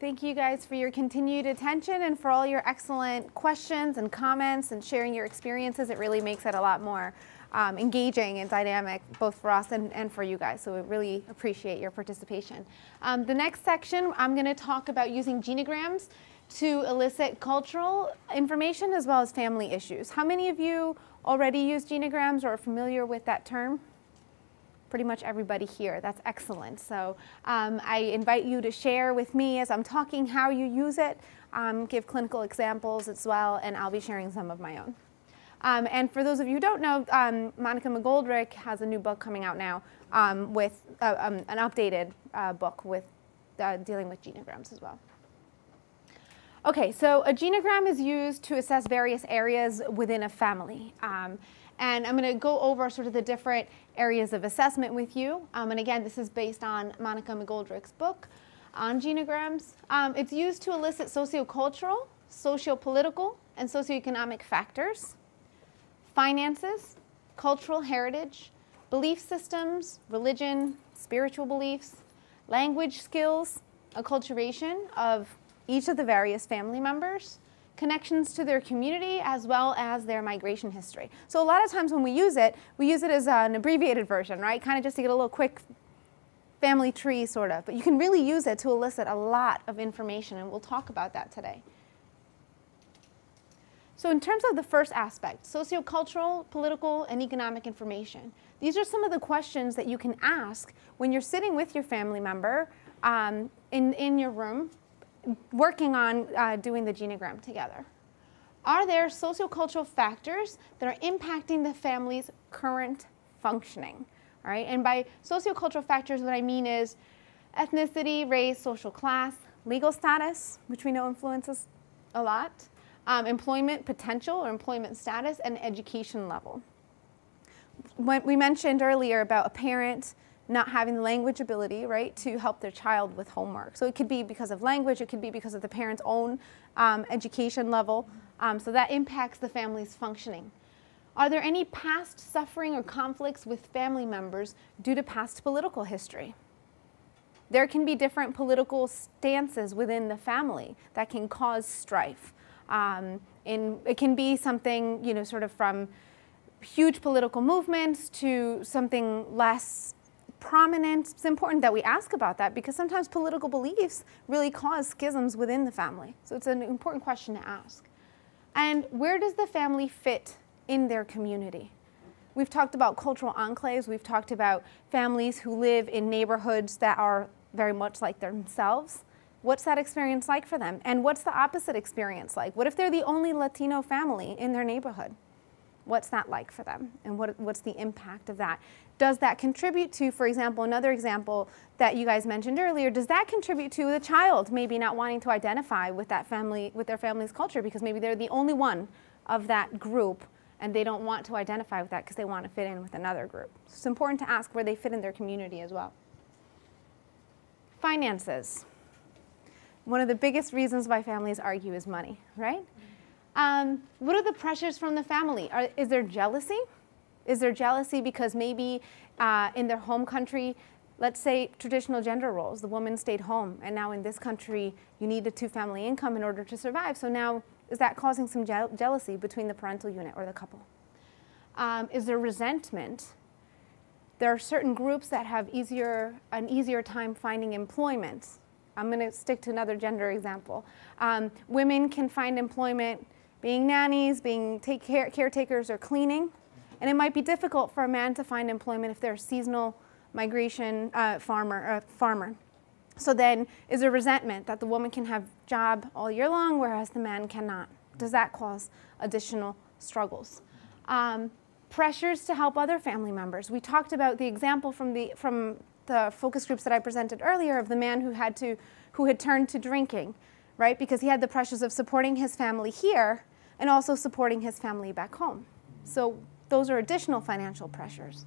Thank you guys for your continued attention and for all your excellent questions and comments and sharing your experiences. It really makes it a lot more engaging and dynamic, both for us and for you guys. So we really appreciate your participation. The next section, I'm going to talk about using genograms to elicit cultural information as well as family issues. How many of you already use genograms or are familiar with that term? Pretty much everybody here. That's excellent. So I invite you to share with me as I'm talking how you use it, give clinical examples as well, and I'll be sharing some of my own. And for those of you who don't know, Monica McGoldrick has a new book coming out now with an updated book with dealing with genograms as well. Okay, so a genogram is used to assess various areas within a family. And I'm going to go over sort of the different areas of assessment with you. And again, this is based on Monica McGoldrick's book on genograms. It's used to elicit sociocultural, sociopolitical, and socioeconomic factors, finances, cultural heritage, belief systems, religion, spiritual beliefs, language skills, acculturation of each of the various family members, connections to their community, as well as their migration history. So a lot of times when we use it as an abbreviated version, right? Kind of just to get a little quick family tree, sort of. But you can really use it to elicit a lot of information, and we'll talk about that today. So in terms of the first aspect, sociocultural, political, and economic information, these are some of the questions that you can ask when you're sitting with your family member in your room, working on doing the genogram together. Are there sociocultural factors that are impacting the family's current functioning? All right, and by sociocultural factors, what I mean is ethnicity, race, social class, legal status, which we know influences a lot, employment potential or employment status, and education level. When we mentioned earlier about a parent not having the language ability, right, to help their child with homework. So it could be because of language, it could be because of the parent's own education level. So that impacts the family's functioning. Are there any past suffering or conflicts with family members due to past political history? There can be different political stances within the family that can cause strife. It can be something, you know, sort of from huge political movements to something less prominent. It's important that we ask about that because sometimes political beliefs really cause schisms within the family. So it's an important question to ask. And where does the family fit in their community? We've talked about cultural enclaves. We've talked about families who live in neighborhoods that are very much like themselves. What's that experience like for them? And what's the opposite experience like? What if they're the only Latino family in their neighborhood? What's that like for them? And what's the impact of that? Does that contribute to, for example, another example that you guys mentioned earlier, does that contribute to the child maybe not wanting to identify with that family, with their family's culture because maybe they're the only one of that group and they don't want to identify with that because they want to fit in with another group? So it's important to ask where they fit in their community as well. Finances. One of the biggest reasons why families argue is money, right? What are the pressures from the family? Is there jealousy? Is there jealousy because maybe in their home country, let's say traditional gender roles, the woman stayed home, and now in this country, you need a two-family income in order to survive. So now, is that causing some jealousy between the parental unit or the couple? Is there resentment? There are certain groups that have an easier time finding employment I'm going to stick to another gender example. Women can find employment being nannies, being caretakers, or cleaning. And it might be difficult for a man to find employment if they're a seasonal migration farmer. So then is there resentment that the woman can have job all year long, whereas the man cannot? Does that cause additional struggles? Pressures to help other family members. We talked about the example from the focus groups that I presented earlier of the man who had turned to drinking, right? Because he had the pressures of supporting his family here and also supporting his family back home. So those are additional financial pressures.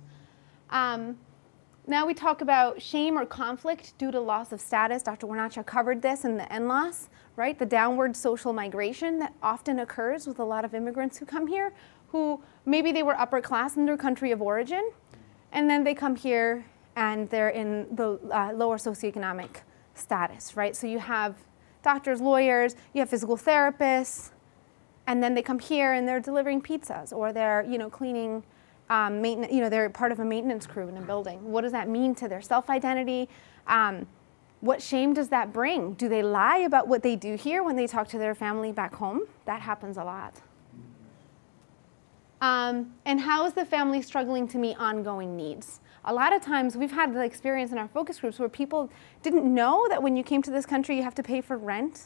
Now we talk about shame or conflict due to loss of status. Dr. Guarnaccia covered this in the NLOS, right? The downward social migration that often occurs with a lot of immigrants who come here, who maybe they were upper class in their country of origin, and then they come here and they're in the lower socioeconomic status, right? So you have doctors, lawyers, you have physical therapists, and then they come here and they're delivering pizzas, or they're, cleaning, they're part of a maintenance crew in a building. What does that mean to their self-identity? What shame does that bring? Do they lie about what they do here when they talk to their family back home? That happens a lot. And how is the family struggling to meet ongoing needs? A lot of times we've had the experience in our focus groups where people didn't know that when you came to this country you have to pay for rent,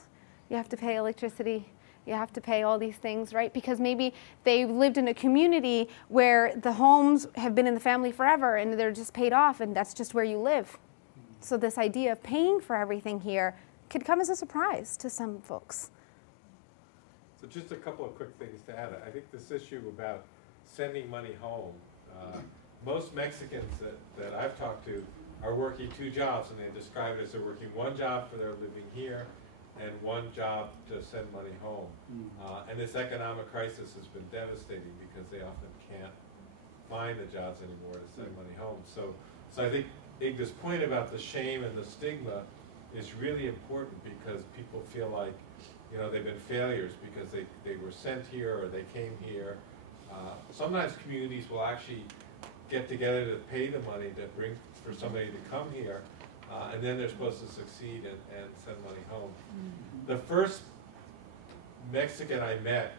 you have to pay electricity, you have to pay all these things, right? Because maybe they lived in a community where the homes have been in the family forever and they're just paid off and that's just where you live. So this idea of paying for everything here could come as a surprise to some folks. So just a couple of quick things to add. I think this issue about sending money home, most Mexicans that I've talked to are working 2 jobs, and they describe it as they're working 1 job for their living here and 1 job to send money home. And this economic crisis has been devastating because they often can't find the jobs anymore to send money home. So I think Igda's point about the shame and the stigma is really important because people feel like they've been failures because they were sent here or they came here. Sometimes communities will actually get together to pay the money to bring for somebody to come here, and then they're supposed to succeed and send money home. The first Mexican I met,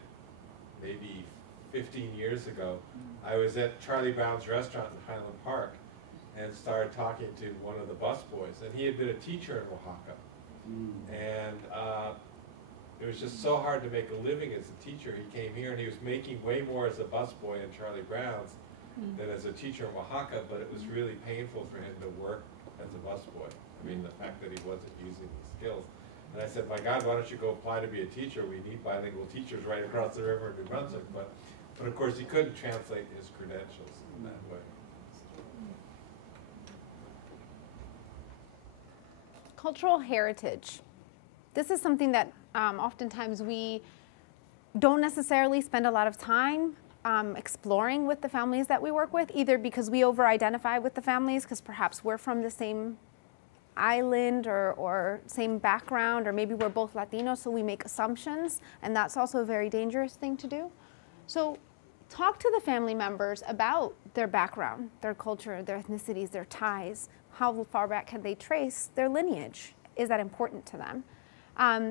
maybe 15 years ago, I was at Charlie Brown's restaurant in Highland Park and started talking to one of the busboys, and he had been a teacher in Oaxaca. And it was just so hard to make a living as a teacher. He came here and he was making way more as a busboy in Charlie Brown's than as a teacher in Oaxaca, but it was really painful for him to work as a busboy. I mean, the fact that he wasn't using these skills. And I said, my God, why don't you go apply to be a teacher? We need bilingual teachers right across the river in New Brunswick. But of course, he couldn't translate his credentials in that way. Cultural heritage. This is something that oftentimes we don't necessarily spend a lot of time exploring with the families that we work with, either because we over-identify with the families because perhaps we're from the same island or same background, or maybe we're both Latino, so we make assumptions, and that's also a very dangerous thing to do. So talk to the family members about their background, their culture, their ethnicities, their ties. How far back can they trace their lineage? Is that important to them?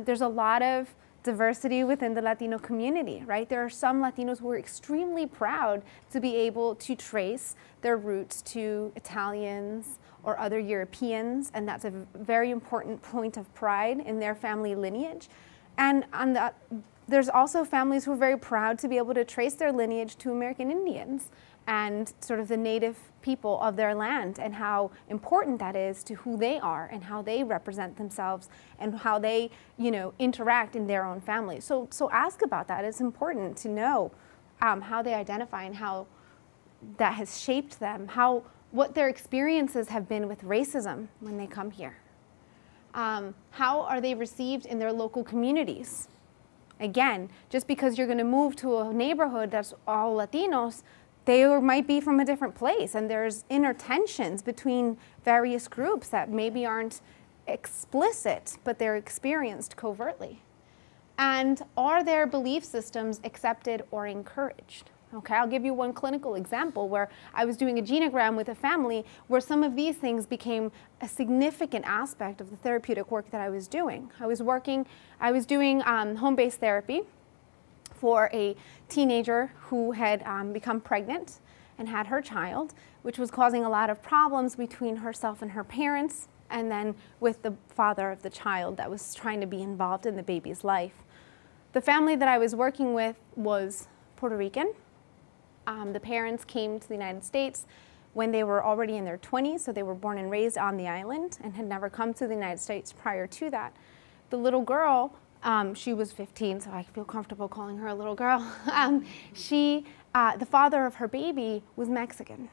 There's a lot of diversity within the Latino community, right? There are some Latinos who are extremely proud to be able to trace their roots to Italians or other Europeans, and that's a very important point of pride in their family lineage. And there's also families who are very proud to be able to trace their lineage to American Indians and sort of the native people of their land, and how important that is to who they are and how they represent themselves and how they, interact in their own family. So ask about that. It's important to know how they identify and how that has shaped them, what their experiences have been with racism when they come here. How are they received in their local communities? Again, just because you're going to move to a neighborhood that's all Latinos, they might be from a different place, and there's inner tensions between various groups that maybe aren't explicit, but they're experienced covertly. And are their belief systems accepted or encouraged? Okay, I'll give you one clinical example where I was doing a genogram with a family where some of these things became a significant aspect of the therapeutic work that I was doing. I was doing home-based therapy for a teenager who had become pregnant and had her child, which was causing a lot of problems between herself and her parents, and then with the father of the child that was trying to be involved in the baby's life. The family that I was working with was Puerto Rican. The parents came to the United States when they were already in their 20s, so they were born and raised on the island and had never come to the United States prior to that. The little girl, she was 15, so I feel comfortable calling her a little girl. The father of her baby was Mexican.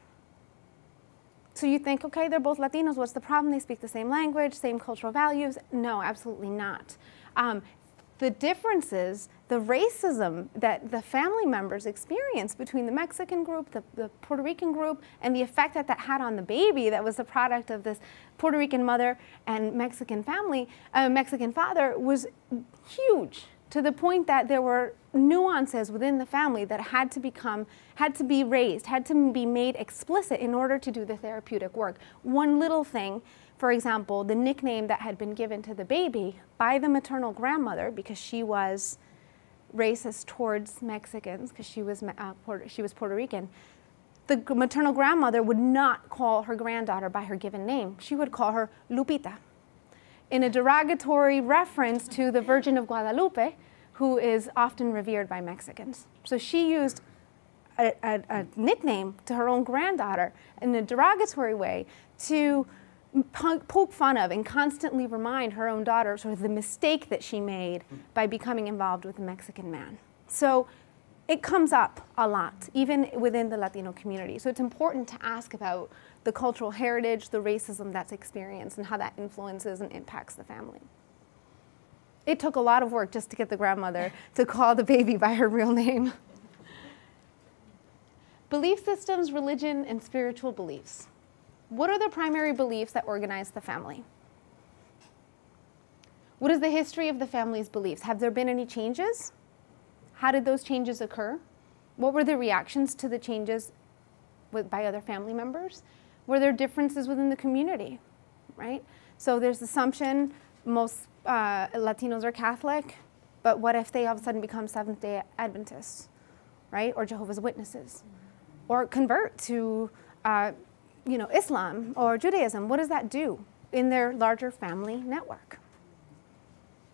So you think, okay, they're both Latinos, what's the problem? They speak the same language, same cultural values. No, absolutely not. The differences, the racism that the family members experienced between the Mexican group, the Puerto Rican group, and the effect that that had on the baby that was the product of this Puerto Rican mother and Mexican family, Mexican father, was huge, to the point that there were nuances within the family that had to be raised, had to be made explicit in order to do the therapeutic work. One little thing, for example, the nickname that had been given to the baby by the maternal grandmother, because she was racist towards Mexicans, because she was Puerto Rican, the maternal grandmother would not call her granddaughter by her given name. She would call her Lupita, in a derogatory reference to the Virgin of Guadalupe, who is often revered by Mexicans. So she used a nickname to her own granddaughter in a derogatory way to poke fun of and constantly remind her own daughter sort of the mistake that she made by becoming involved with a Mexican man. So it comes up a lot, even within the Latino community. So it's important to ask about the cultural heritage, the racism that's experienced, and how that influences and impacts the family. It took a lot of work just to get the grandmother to call the baby by her real name. Belief systems, religion, and spiritual beliefs. What are the primary beliefs that organize the family? What is the history of the family's beliefs? Have there been any changes? How did those changes occur? What were the reactions to the changes by other family members? Were there differences within the community, right? So there's the assumption most Latinos are Catholic, but what if they all of a sudden become Seventh-day Adventists, right? Or Jehovah's Witnesses, or convert to Islam or Judaism? What does that do in their larger family network?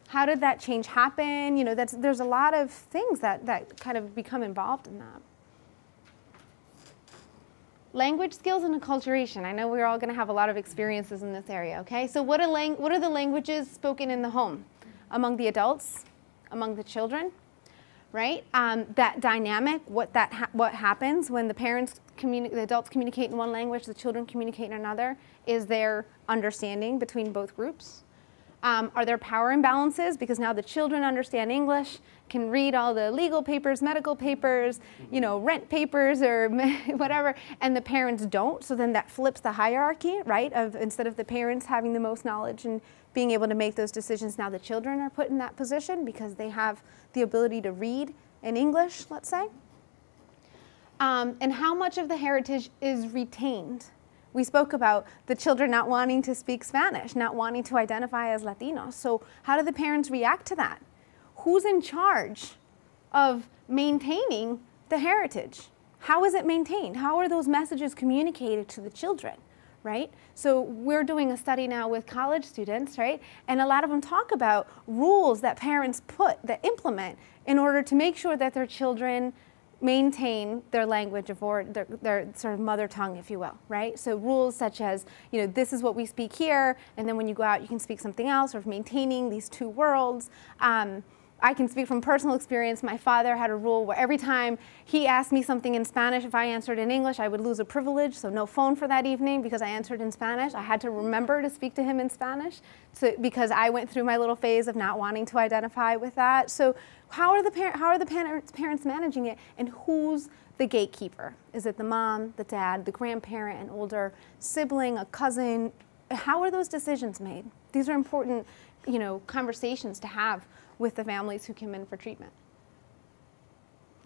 How did that change happen? There's a lot of things that kind of become involved in that. Language skills and acculturation. I know we're all going to have a lot of experiences in this area, okay? So what are the languages spoken in the home? Among the adults, among the children, right? That dynamic, what happens when the adults communicate in one language, the children communicate in another, is there understanding between both groups? Are there power imbalances? Because now the children understand English, can read all the legal papers, medical papers, rent papers or whatever, and the parents don't. So then that flips the hierarchy, right? Instead of the parents having the most knowledge and being able to make those decisions, now the children are put in that position because they have the ability to read in English, let's say. And how much of the heritage is retained? We spoke about the children not wanting to speak Spanish, not wanting to identify as Latinos. So how do the parents react to that? Who's in charge of maintaining the heritage? How is it maintained? How are those messages communicated to the children, right? So we're doing a study now with college students, right? And a lot of them talk about rules that parents implement in order to make sure that their children maintain their language or their sort of mother tongue, if you will, right? So rules such as, this is what we speak here, and then when you go out, you can speak something else, or maintaining these two worlds. I can speak from personal experience. My father had a rule where every time he asked me something in Spanish, if I answered in English, I would lose a privilege, so no phone for that evening because I answered in Spanish. I had to remember to speak to him in Spanish because I went through my little phase of not wanting to identify with that. So how are the parents managing it, and who's the gatekeeper? Is it the mom, the dad, the grandparent, an older sibling, a cousin? How are those decisions made? These are important, conversations to have with the families who come in for treatment.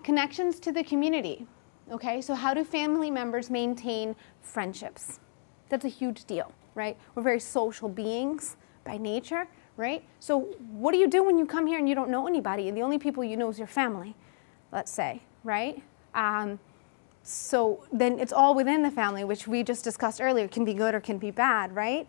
Connections to the community. Okay, so how do family members maintain friendships? That's a huge deal, right? We're very social beings by nature, right? So what do you do when you come here and you don't know anybody and the only people you know is your family, let's say, right? So then it's all within the family, which we just discussed earlier, can be good or can be bad, right?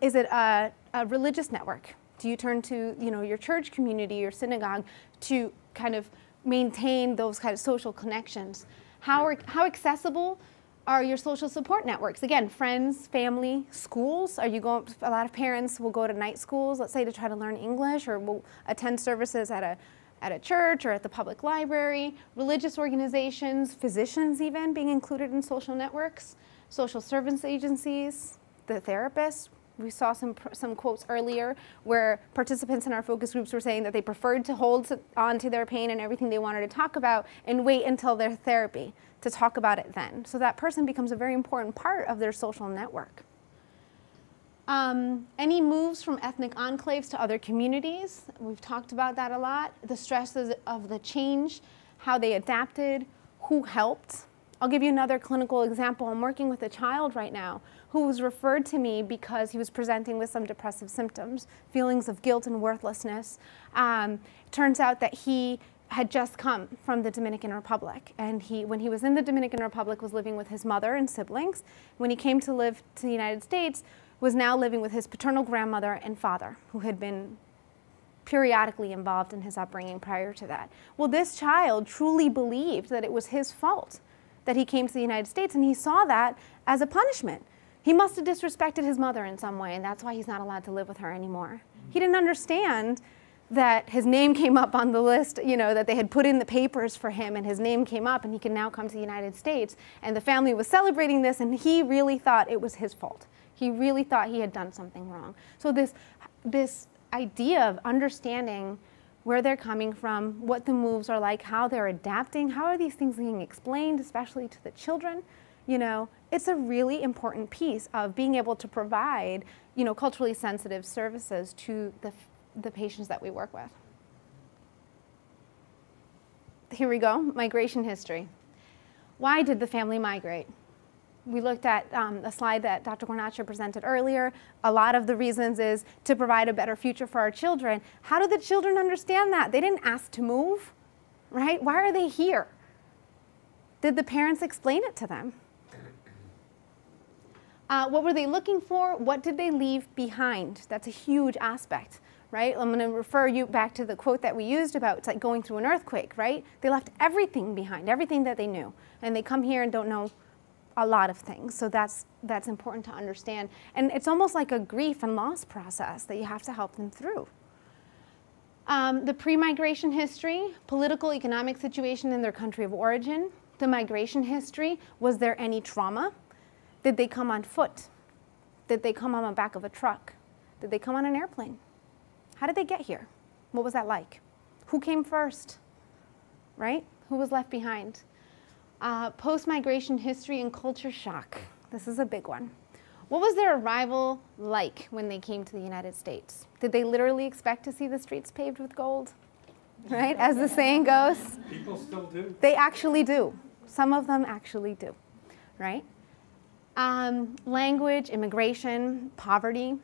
Is it a religious network? Do you turn to, you know, your church community, your synagogue, to kind of maintain those kind of social connections? How accessible are your social support networks? Again, friends, family, schools. Are you going? A lot of parents will go to night schools, let's say, to try to learn English, or will attend services at a church or at the public library. Religious organizations, physicians even being included in social networks, social service agencies, the therapists. We saw some quotes earlier where participants in our focus groups were saying that they preferred to hold on to their pain and everything they wanted to talk about and wait until their therapy to talk about it then. So that person becomes a very important part of their social network. Any moves from ethnic enclaves to other communities? We've talked about that a lot. The stresses of the change, how they adapted, who helped. I'll give you another clinical example. I'm working with a child right now who was referred to me because he was presenting with some depressive symptoms, feelings of guilt and worthlessness. Turns out that he had just come from the Dominican Republic, and when he was in the Dominican Republic, was living with his mother and siblings. When he came to live to the United States, was now living with his paternal grandmother and father, who had been periodically involved in his upbringing prior to that. Well, this child truly believed that it was his fault that he came to the United States, and he saw that as a punishment. He must have disrespected his mother in some way, and that's why he's not allowed to live with her anymore. He didn't understand that his name came up on the list, you know, that they had put in the papers for him, and his name came up, and he can now come to the United States. And the family was celebrating this, and he really thought it was his fault. He really thought he had done something wrong. So this idea of understanding where they're coming from, what the moves are like, how they're adapting, how are these things being explained, especially to the children, you know, it's a really important piece of being able to provide, you know, culturally sensitive services to the patients that we work with. Here we go, migration history. Why did the family migrate? We looked at a slide that Dr. Guarnaccia presented earlier. A lot of the reasons is to provide a better future for our children. How do the children understand that? They didn't ask to move, right? Why are they here? Did the parents explain it to them? What were they looking for? What did they leave behind? That's a huge aspect, right? I'm going to refer you back to the quote that we used about it's like going through an earthquake, right? They left everything behind, everything that they knew. And they come here and don't know a lot of things. So that's important to understand. And it's almost like a grief and loss process that you have to help them through. The pre-migration history, political, economic situation in their country of origin, the migration history, was there any trauma? Did they come on foot? Did they come on the back of a truck? Did they come on an airplane? How did they get here? What was that like? Who came first, right? Who was left behind? Post-migration history and culture shock. This is a big one. What was their arrival like when they came to the United States? Did they literally expect to see the streets paved with gold? Right, as the saying goes? People still do. They actually do. Some of them actually do, right? Language, immigration, poverty,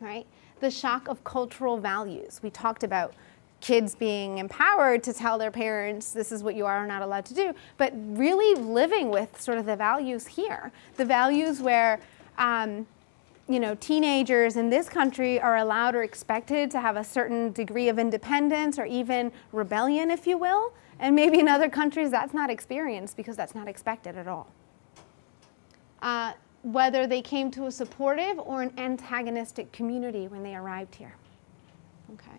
right? The shock of cultural values. We talked about kids being empowered to tell their parents this is what you are not allowed to do, but really living with sort of the values here. The values where, you know, teenagers in this country are allowed or expected to have a certain degree of independence or even rebellion, if you will, and maybe in other countries that's not experienced because that's not expected at all. Whether they came to a supportive or an antagonistic community when they arrived here. Okay.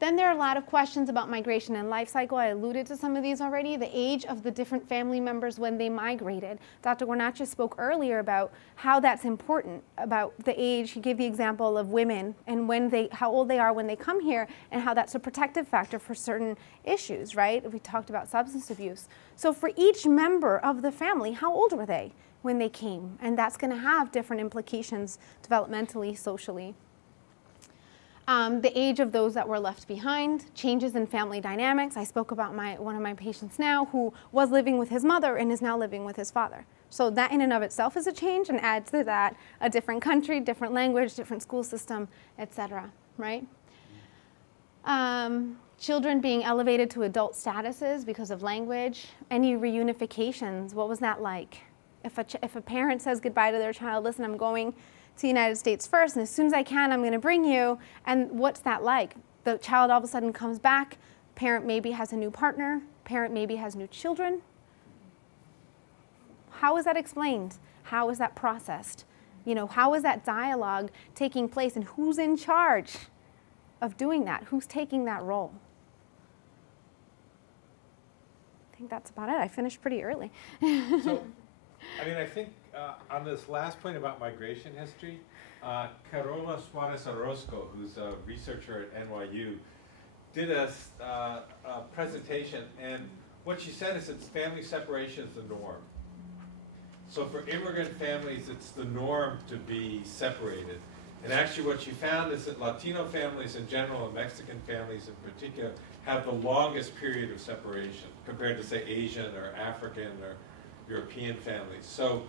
Then there are a lot of questions about migration and life cycle. I alluded to some of these already. The age of the different family members when they migrated. Dr. Guarnaccia spoke earlier about how that's important, about the age. He gave the example of women and how old they are when they come here and how that's a protective factor for certain issues, right? We talked about substance abuse. So for each member of the family, how old were they when they came? And that's going to have different implications developmentally, socially. The age of those that were left behind, changes in family dynamics. I spoke about one of my patients now who was living with his mother and is now living with his father. So that in and of itself is a change, and adds to that a different country, different language, different school system, etc. Right? Children being elevated to adult statuses because of language. Any reunifications, what was that like? If a parent says goodbye to their child, listen, I'm going to the United States first, and as soon as I can, I'm going to bring you. And what's that like? The child all of a sudden comes back, parent maybe has a new partner, parent maybe has new children. How is that explained? How is that processed? You know, how is that dialogue taking place, and who's in charge of doing that? Who's taking that role? I think that's about it. I finished pretty early. So, I mean, I think on this last point about migration history, Carola Suarez Orozco, who's a researcher at NYU, did a presentation, and what she said is that family separation is the norm. So for immigrant families, it's the norm to be separated. And actually what she found is that Latino families in general and Mexican families in particular have the longest period of separation compared to, say, Asian or African or European families. So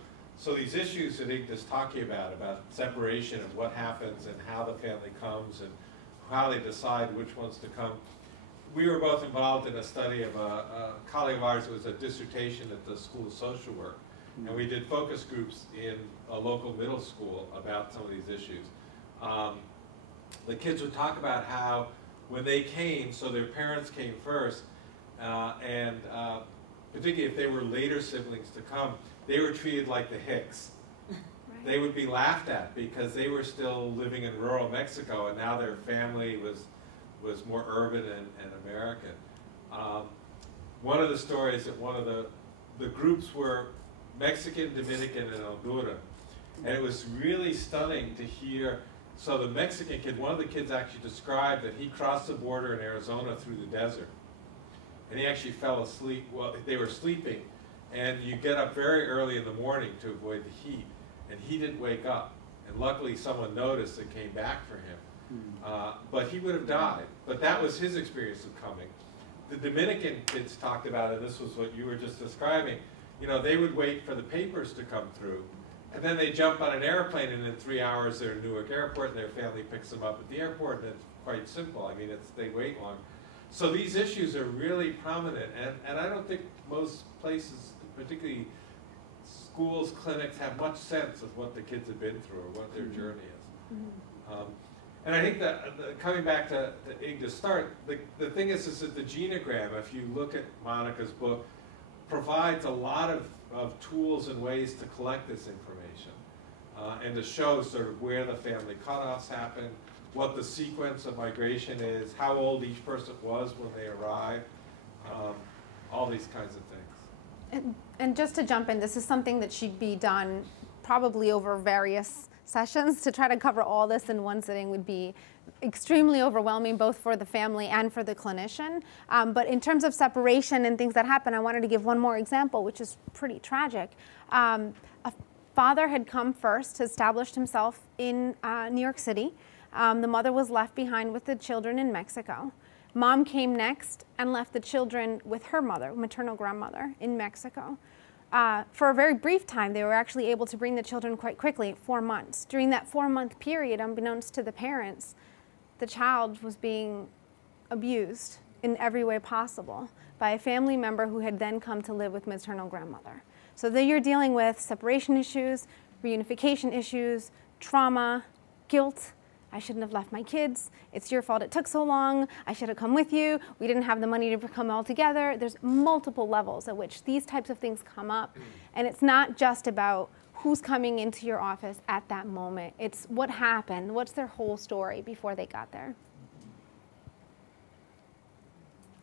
these issues that Igda's talking about separation and what happens and how the family comes and how they decide which ones to come. We were both involved in a study of a colleague of ours. It was a dissertation at the School of Social Work. And we did focus groups in a local middle school about some of these issues. The kids would talk about how when they came, so their parents came first, and particularly if they were later siblings to come, they were treated like the Hicks. Right. They would be laughed at because they were still living in rural Mexico, and now their family was more urban and American. One of the stories that one of the groups were Mexican, Dominican, and Honduran. And it was really stunning to hear. So the Mexican kid, one of the kids actually described that he crossed the border in Arizona through the desert. And he actually fell asleep. Well, they were sleeping. And you get up very early in the morning to avoid the heat. And he didn't wake up. And luckily someone noticed and came back for him. But he would have died. But that was his experience of coming. The Dominican kids talked about it, and this was what you were just describing. You know, they would wait for the papers to come through, and then they jump on an airplane, and in 3 hours they're in Newark Airport, and their family picks them up at the airport, and it's quite simple. I mean, they wait long. So these issues are really prominent, and I don't think most places, particularly schools, clinics, have much sense of what the kids have been through or what their journey is. And I think that coming back to Igda's start, the thing is that the genogram, if you look at Monica's book, provides a lot of tools and ways to collect this information and to show sort of where the family cutoffs happen, what the sequence of migration is, how old each person was when they arrived, all these kinds of things. And just to jump in, this is something that should be done probably over various sessions. To try to cover all this in one sitting would be extremely overwhelming, both for the family and for the clinician. But in terms of separation and things that happen, I wanted to give one more example, which is pretty tragic. A father had come first, established himself in New York City. The mother was left behind with the children in Mexico. Mom came next and left the children with her mother, maternal grandmother, in Mexico. For a very brief time, they were actually able to bring the children quite quickly, 4 months. During that 4-month period, unbeknownst to the parents, the child was being abused in every way possible by a family member who had then come to live with maternal grandmother. So then you're dealing with separation issues, reunification issues, trauma, guilt. I shouldn't have left my kids. It's your fault it took so long. I should have come with you. We didn't have the money to come all together. There's multiple levels at which these types of things come up. And it's not just about who's coming into your office at that moment. It's what happened, what's their whole story before they got there.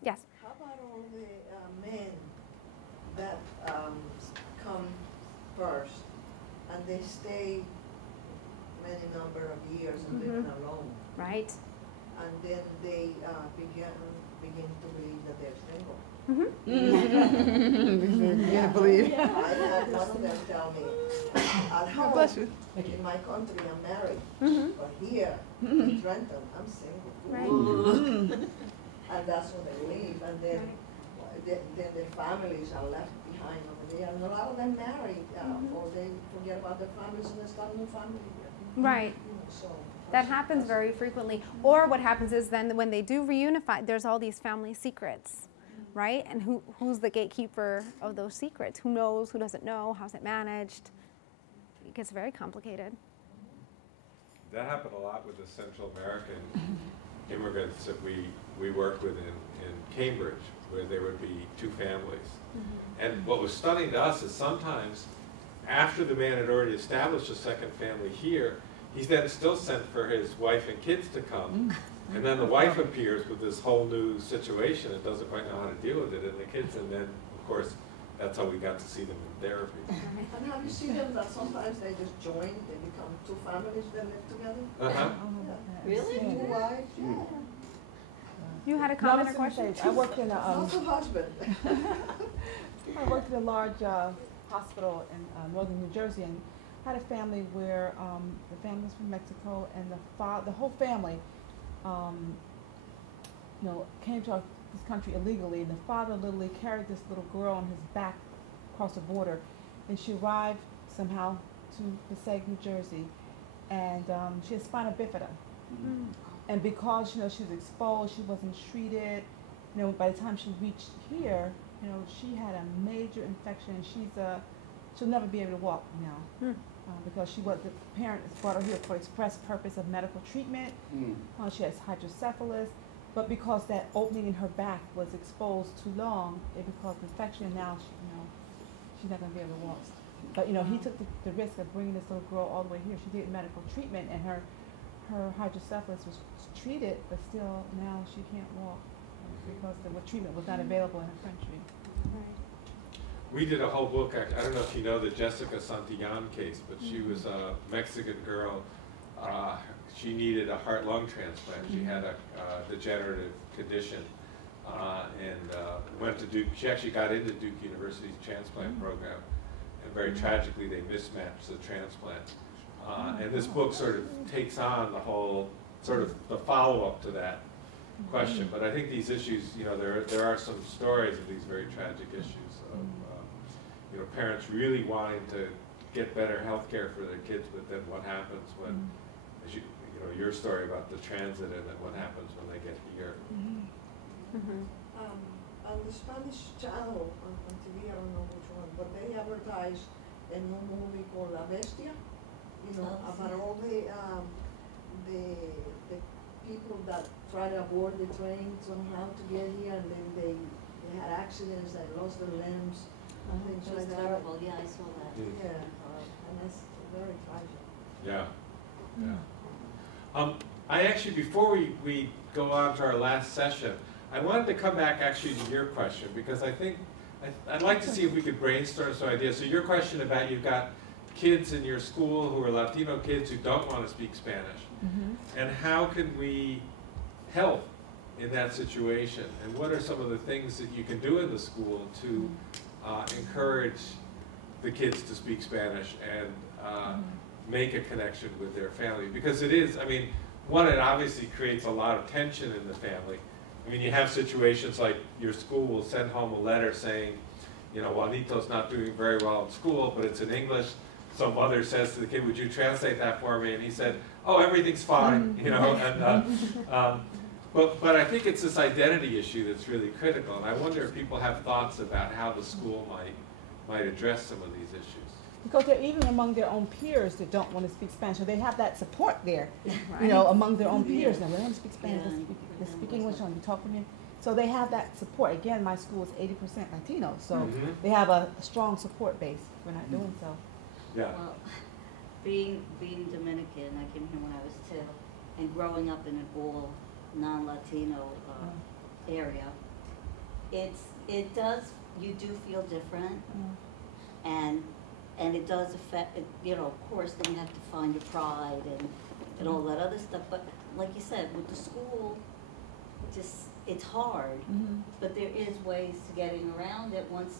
Yes? How about all the men that come first and they stay many number of years and living alone? Right. and then they begin to believe that they're single. Yeah, believe. I had one of them tell me, at home, Bless you. in my country, I'm married, but here, in Trenton, I'm single. Right. And that's when they leave, and then their families are left behind over there, and a lot of them marry, or they forget about their families and they start a new family here. Right. You know, so That happens very frequently. Or what happens is then when they do reunify, there's all these family secrets, right? And who's the gatekeeper of those secrets? Who knows? Who doesn't know? How's it managed? It gets very complicated. That happened a lot with the Central American immigrants that we worked with in Cambridge, where there would be two families. And what was stunning to us is sometimes after the man had already established a second family here, he then still sent for his wife and kids to come. And then the wife appears with this whole new situation and doesn't quite know how to deal with it, and the kids, and then, of course, that's how we got to see them in therapy. And have you seen them that sometimes they just join, they become two families that live together? Uh-huh. Really? Two wives? Yeah. You had a No, I comment was or gonna question? say, I worked in a, Not two husbands. I worked in a large hospital in northern New Jersey, and had a family where the family was from Mexico, and the whole family, came to this country illegally, and the father literally carried this little girl on his back across the border, and she arrived somehow to Passaic, New Jersey, and she had spina bifida. And because, she was exposed, she wasn't treated, by the time she reached here, she had a major infection. She'll never be able to walk now. Because the parents brought her here for express purpose of medical treatment. She has hydrocephalus, but because that opening in her back was exposed too long, it caused infection, and now she's not going to be able to walk. But he took the risk of bringing this little girl all the way here. She did medical treatment, and her hydrocephalus was treated, but still now she can't walk because the treatment was not available in her country. We did a whole book, I don't know if you know the Jessica Santillán case, but she was a Mexican girl. She needed a heart-lung transplant. She had a degenerative condition, and went to Duke. She actually got into Duke University's transplant program, and very tragically they mismatched the transplant. And this book sort of takes on the whole, sort of the follow-up to that question. But I think these issues, there are some stories of these very tragic issues of, parents really wanting to get better health care for their kids, but then what happens when, as your story about the transit, and then what happens when they get here. On the Spanish channel, on TV, I don't know which one, but they advertise a new movie called La Bestia, about all the people that try to board the train somehow to get here, and then they had accidents, they lost their limbs, and things It was like that. terrible, yeah, I saw that. Yeah, and that's very tragic. Yeah, yeah. I actually, before we go on to our last session, I wanted to come back actually to your question, because I think, I'd like to see if we could brainstorm some ideas. So your question about, you've got kids in your school who are Latino kids who don't want to speak Spanish, and how can we help in that situation? And what are some of the things that you can do in the school to encourage the kids to speak Spanish and make a connection with their family? Because it is, one, it obviously creates a lot of tension in the family. You have situations like your school will send home a letter saying, Juanito's not doing very well in school, but it's in English. Some mother says to the kid, would you translate that for me? And he said, oh, everything's fine, But I think it's this identity issue that's really critical, and I wonder if people have thoughts about how the school might address some of these issues. Because they're even among their own peers that don't want to speak Spanish, so they have that support there, among their own peers. Now, they don't speak Spanish, they speak English, and you talk to them. So they have that support. Again, my school is 80% Latino, so they have a strong support base for not doing so. Yeah. Well, being Dominican, I came here when I was 2, and growing up in an all non-Latino area, you do feel different, and it does affect, of course, then you have to find your pride and all that other stuff, but like you said, with the school, just, it's hard, but there is ways to getting around it once,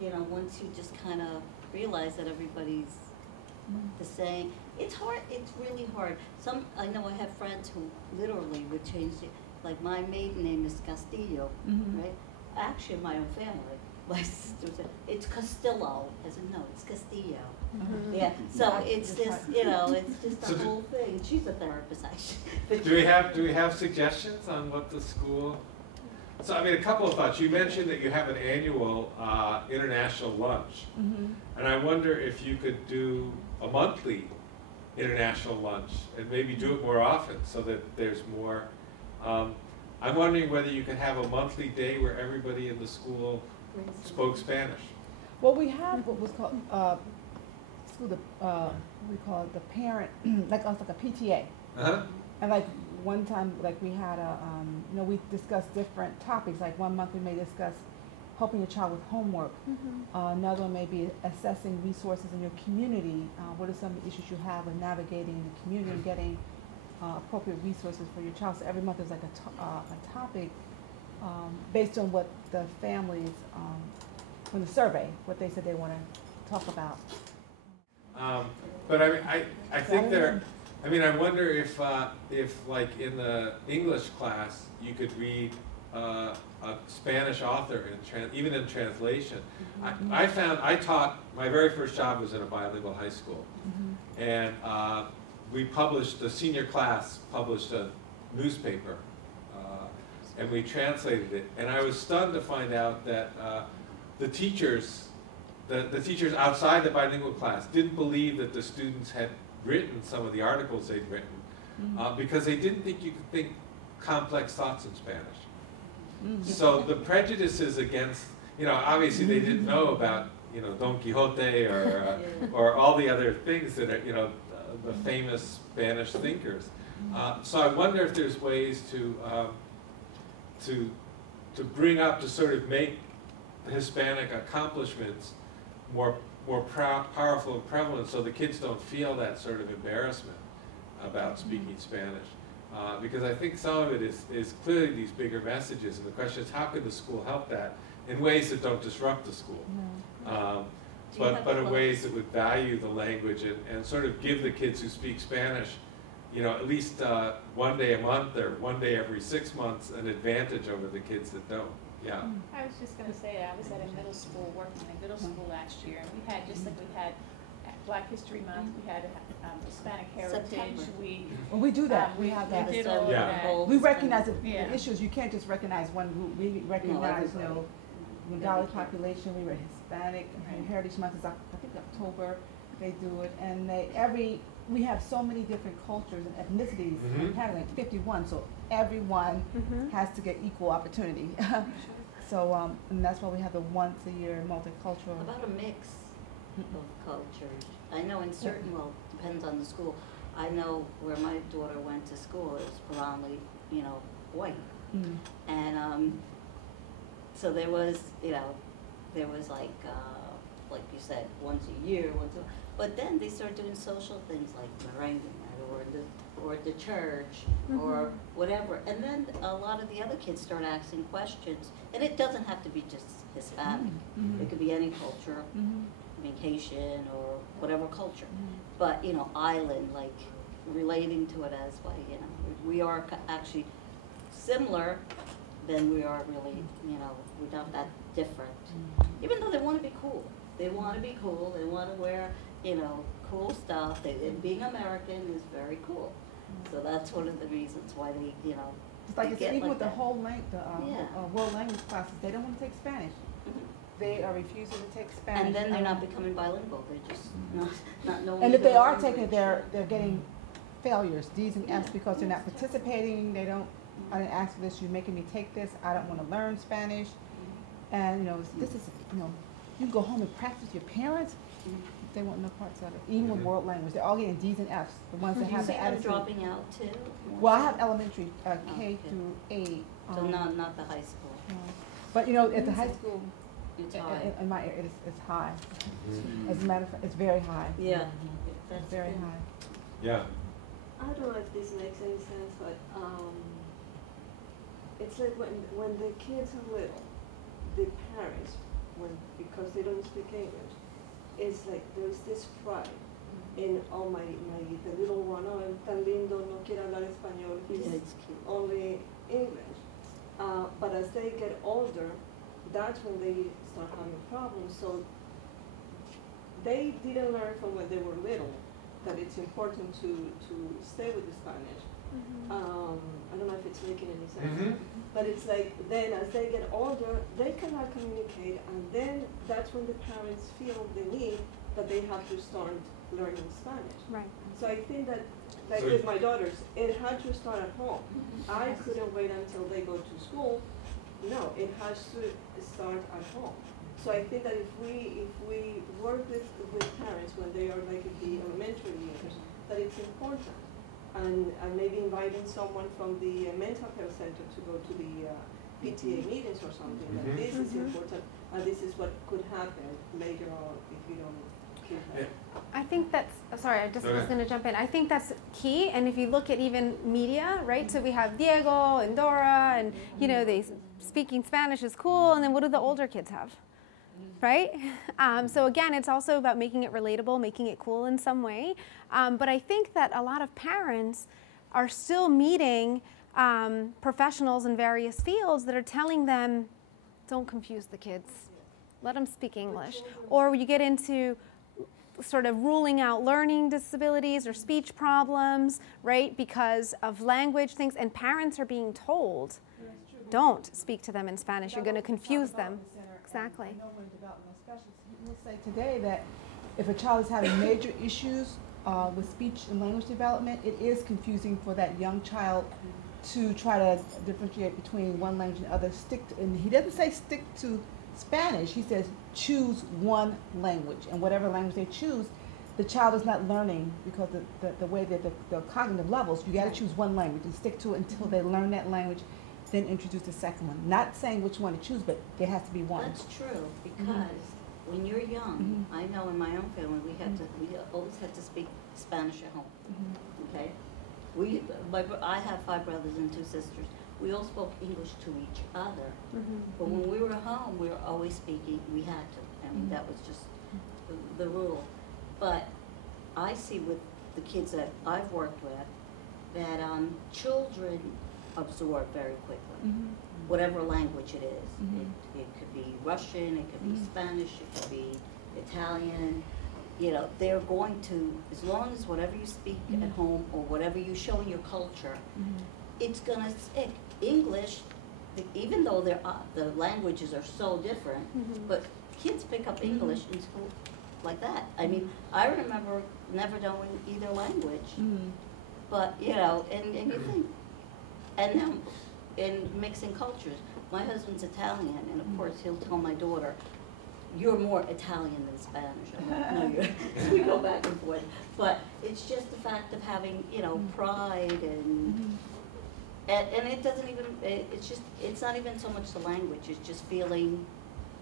you know, once you just kind of realize that everybody's the same. It's hard, it's really hard. I know I have friends who literally would change it, like my maiden name is Castillo, right? Actually, my own family, my sister said, it's Castillo. I said, no, it's Castillo. Yeah, so it's just, you know, it's just a whole thing. She's a therapist, actually. Do we have suggestions on what the school? So I mean, a couple of thoughts. You mentioned that you have an annual international lunch, and I wonder if you could do a monthly international lunch and maybe do it more often so that there's more. I'm wondering whether you could have a monthly day where everybody in the school spoke Spanish. Well, we have what was called we call it the parent, like a PTA. And like one time, like we had you know, we discussed different topics. Like one month we may discuss helping your child with homework. Another one may be assessing resources in your community. What are some of the issues you have with navigating the community and getting appropriate resources for your child? So every month there's like a topic based on what the families, from the survey, what they said they want to talk about. But I think there, I mean, I wonder if like in the English class you could read a Spanish author even in translation. I found, I taught, my very first job was in a bilingual high school, and we published, the senior class published a newspaper, and we translated it, and I was stunned to find out that the teachers outside the bilingual class didn't believe that the students had written some of the articles they'd written, because they didn't think you could think complex thoughts in Spanish. So the prejudices against, you know, obviously they didn't know about, you know, Don Quixote or all the other things that are, you know, the famous Spanish thinkers. So I wonder if there's ways to bring up, to sort of make Hispanic accomplishments more powerful and prevalent, so the kids don't feel that sort of embarrassment about speaking Spanish. Because I think some of it is clearly these bigger messages, and the question is, how can the school help that in ways that don't disrupt the school, but in ways that would value the language and sort of give the kids who speak Spanish, you know, at least one day a month or one day every 6 months, an advantage over the kids that don't. Yeah. I was just going to say that I was at a middle school, working in a middle school last year, and we had, just like we had Black History Month, we had Hispanic Heritage September. Week. Well, we do that. We have that. We did all of that. We recognize the Yeah. issues. You can't just recognize one group. We recognize, you know, Bengali population. We were Hispanic. Heritage Month is, I think, October. They do it, and we have so many different cultures and ethnicities. We have like 51, so everyone has to get equal opportunity. So, and that's why we have the once-a-year multicultural. About a mix of cultures. I know in certain, well, depends on the school. I know where my daughter went to school, it was predominantly, you know, white. And so there was, you know, there was like you said, once a year, but then they started doing social things like merengue or the church or whatever. And then a lot of the other kids start asking questions, and it doesn't have to be just Hispanic. It could be any culture, vacation or whatever culture. But, you know, island, like relating to it as well, you know, we are actually similar, then we are really, you know, we're not that different. Even though they want to be cool. They want to be cool, they want to wear, you know, cool stuff. And being American is very cool. So that's one of the reasons why they, you know, it's like it's even like with the that. whole world language classes, they don't want to take Spanish. They are refusing to take Spanish. And then they're not becoming bilingual. They're just not knowing. And if they are language. taking it, they're getting failures, D's and F's, because they're not participating. They don't. I didn't ask for this. You're making me take this. I don't want to learn Spanish. And you know, this is, you know, you can go home and practice with your parents. They want no parts of it. Even with world language, they're all getting D's and F's. The ones that have the attitude. Dropping out too. Well, I have elementary, K through 8. So not the high school. But you know, at the high school, It's high. in my area, it's high. As a matter of fact, it's very high. Yeah. It's very high. Yeah. I don't know if this makes any sense, but it's like when the kids are little, the parents, because they don't speak English, it's like there's this pride in, oh the little one, oh, tan lindo, no quiere hablar español, he's only English. But as they get older, that's when they start having problems. So they didn't learn from when they were little that it's important to stay with the Spanish. I don't know if it's making any sense. But it's like then as they get older, they cannot communicate, and then that's when the parents feel the need that they have to start learning Spanish. Right. So I think that, like with my daughters, it had to start at home. I couldn't wait until they go to school. No, it has to start at home. So I think that if we work with parents when they are like in the elementary years, that it's important. And maybe inviting someone from the mental health center to go to the PTA meetings or something, that this is important, and this is what could happen later on if you don't keep it. I think that's, sorry, I just was going to jump in. I think that's key, and if you look at even media, right, so we have Diego and Dora, and, you know, they speaking Spanish is cool, and then what do the older kids have? Right? So again, it's also about making it relatable, making it cool in some way. But I think that a lot of parents are still meeting professionals in various fields that are telling them, don't confuse the kids. Let them speak English. Or you get into sort of ruling out learning disabilities or speech problems, right, because of language things. And parents are being told, don't speak to them in Spanish. You're going to confuse them. Exactly. I know when developmental specialists, he will say today that if a child is having major issues with speech and language development, it is confusing for that young child to try to differentiate between one language and other. And he doesn't say stick to Spanish. He says choose one language, and whatever language they choose, the child is not learning because the way that the cognitive levels. You got to choose one language and stick to it until they learn that language. Then introduce the second one. Not saying which one to choose, but there has to be one. That's true, because when you're young, I know in my own family we always had to speak Spanish at home. Okay, I have 5 brothers and 2 sisters. We all spoke English to each other, but when we were home, we were always speaking. We had to. I mean, that was just the rule. But I see with the kids that I've worked with that children absorb very quickly, whatever language it is. It could be Russian, it could be Spanish, it could be Italian. You know, they're going to, as long as whatever you speak at home or whatever you show in your culture, it's going to stick. English, even though the languages are so different, but kids pick up English in school like that. I mean, I remember never knowing either language, but, you know, and you think, and now, in mixing cultures, my husband's Italian, and of course he'll tell my daughter, "You're more Italian than Spanish." I'm like, no, you're. We go back and forth, but it's just the fact of having, you know, pride and it doesn't even. It's not even so much the language. It's just feeling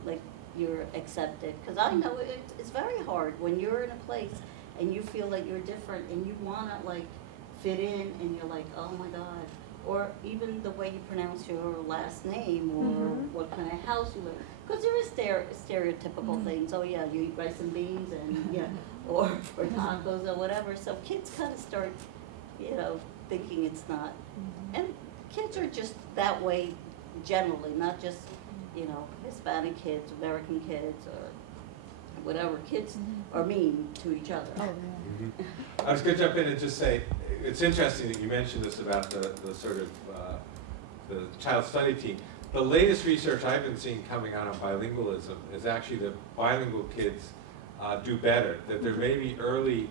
like you're accepted. Because I know it's very hard when you're in a place and you feel like you're different and you wanna like fit in, and you're like, oh my God. Or even the way you pronounce your last name, or what kind of house you live in. Because there is stereotypical things. Oh yeah, you eat rice and beans, and yeah, or tacos or whatever. So kids kind of start, you know, thinking it's not. And kids are just that way generally, not just, you know, Hispanic kids, American kids, or whatever. Kids are mean to each other. I was going to jump in and just say, it's interesting that you mentioned this about the sort of the child study team. The latest research I've been seeing coming out on bilingualism is actually that bilingual kids do better, that there may be early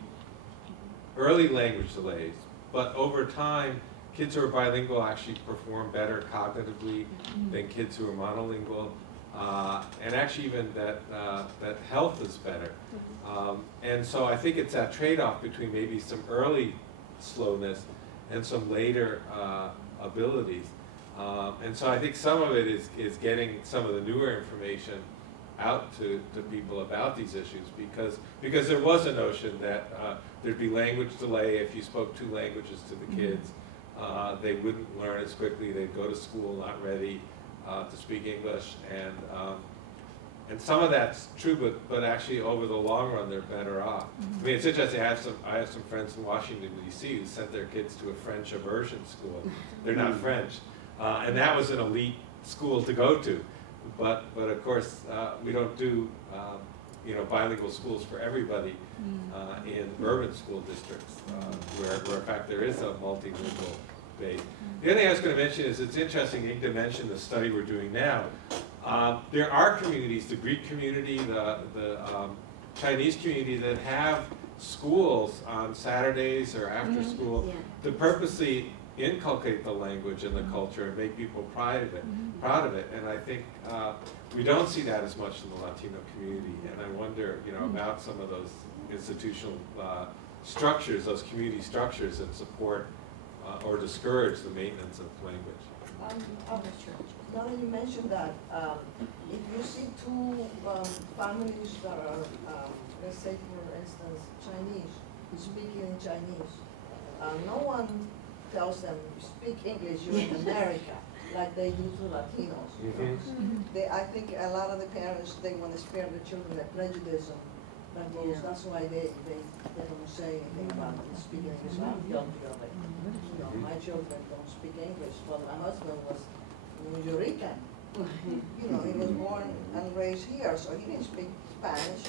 language delays, but over time, kids who are bilingual actually perform better cognitively than kids who are monolingual, and actually even that health is better. And so I think it's that trade-off between maybe some early slowness and some later abilities. And so I think some of it is getting some of the newer information out to people about these issues, because there was a notion that there'd be language delay if you spoke 2 languages to the kids. They wouldn't learn as quickly. They'd go to school not ready to speak English, and some of that's true, but actually over the long run they're better off. I mean, it's interesting. I have some friends in Washington D.C. who sent their kids to a French immersion school. They're not French, and that was an elite school to go to. But of course we don't do bilingual schools for everybody in urban school districts, where in fact there is a multilingual base. The other thing I was going to mention is it's interesting. Igda mentioned the study we're doing now. There are communities, the Greek community, the Chinese community, that have schools on Saturdays or after school to purposely inculcate the language and the culture and make people proud of it. And I think we don't see that as much in the Latino community. And I wonder, about some of those institutional structures, those community structures that support or discourage the maintenance of language. Now that you mentioned that, if you see 2 families that are, let's say for instance, Chinese, speaking in Chinese, no one tells them speak English, you're in America, like they do to Latinos. I think a lot of the parents, they want to spare the children the prejudice that goes. That's why they don't say anything about speaking English. I'm guilty of it. My children don't speak English. Well, my husband was New Yorican. He was born and raised here, so he didn't speak Spanish.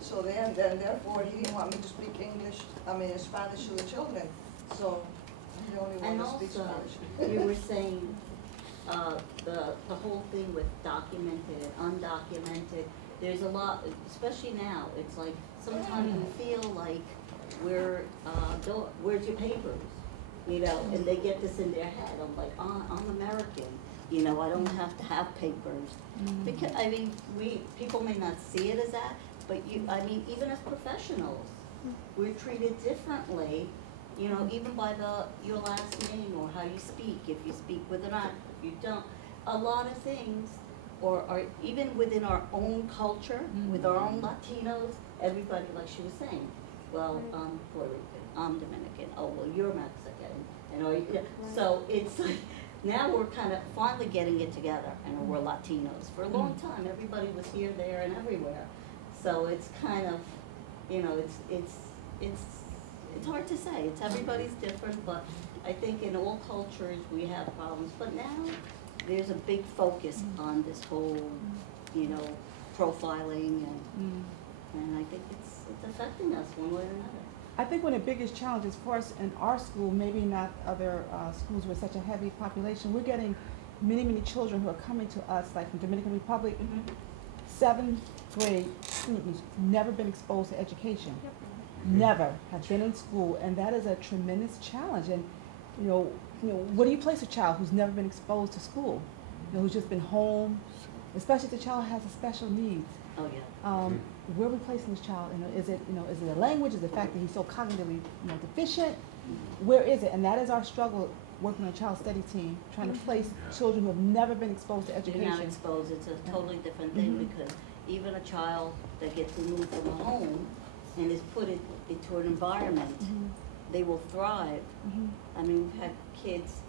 So then therefore, he didn't want me to speak Spanish to the children. So he only wanted to speak Spanish. You were saying the whole thing with documented and undocumented. There's a lot, especially now. It's like sometimes you feel like where's your papers? And they get this in their head. I'm like, I'm American. I don't have to have papers. Because people may not see it as that, but even as professionals, we're treated differently. Even by your last name or how you speak. If you speak with an I, if you don't. A lot of things, or even within our own culture, with our own Latinos, everybody, like she was saying, well, I'm Puerto Rican, I'm Dominican, oh, well, you're Mexican, so it's like, now we're kind of finally getting it together, and we're Latinos. For a long time, everybody was here, there, and everywhere. So it's kind of, it's hard to say. Everybody's different, but I think in all cultures we have problems. But now there's a big focus on this whole, profiling, and I think it's affecting us one way or another. I think one of the biggest challenges for us in our school, maybe not other schools with such a heavy population, we're getting many children who are coming to us, like from Dominican Republic, 7th grade students, never been exposed to education. Never have been in school, and that is a tremendous challenge. And what do you place a child who's never been exposed to school, who's just been home, especially if the child has a special needs? Oh yeah. Where are we placing this child? Is it a language? Is it the fact that he's so cognitively deficient? Where is it? And that is our struggle working on a child study team, trying to place children who have never been exposed to education. They're not exposed. It's a totally different thing because even a child that gets removed from a home and is put into an environment, they will thrive. We've had kids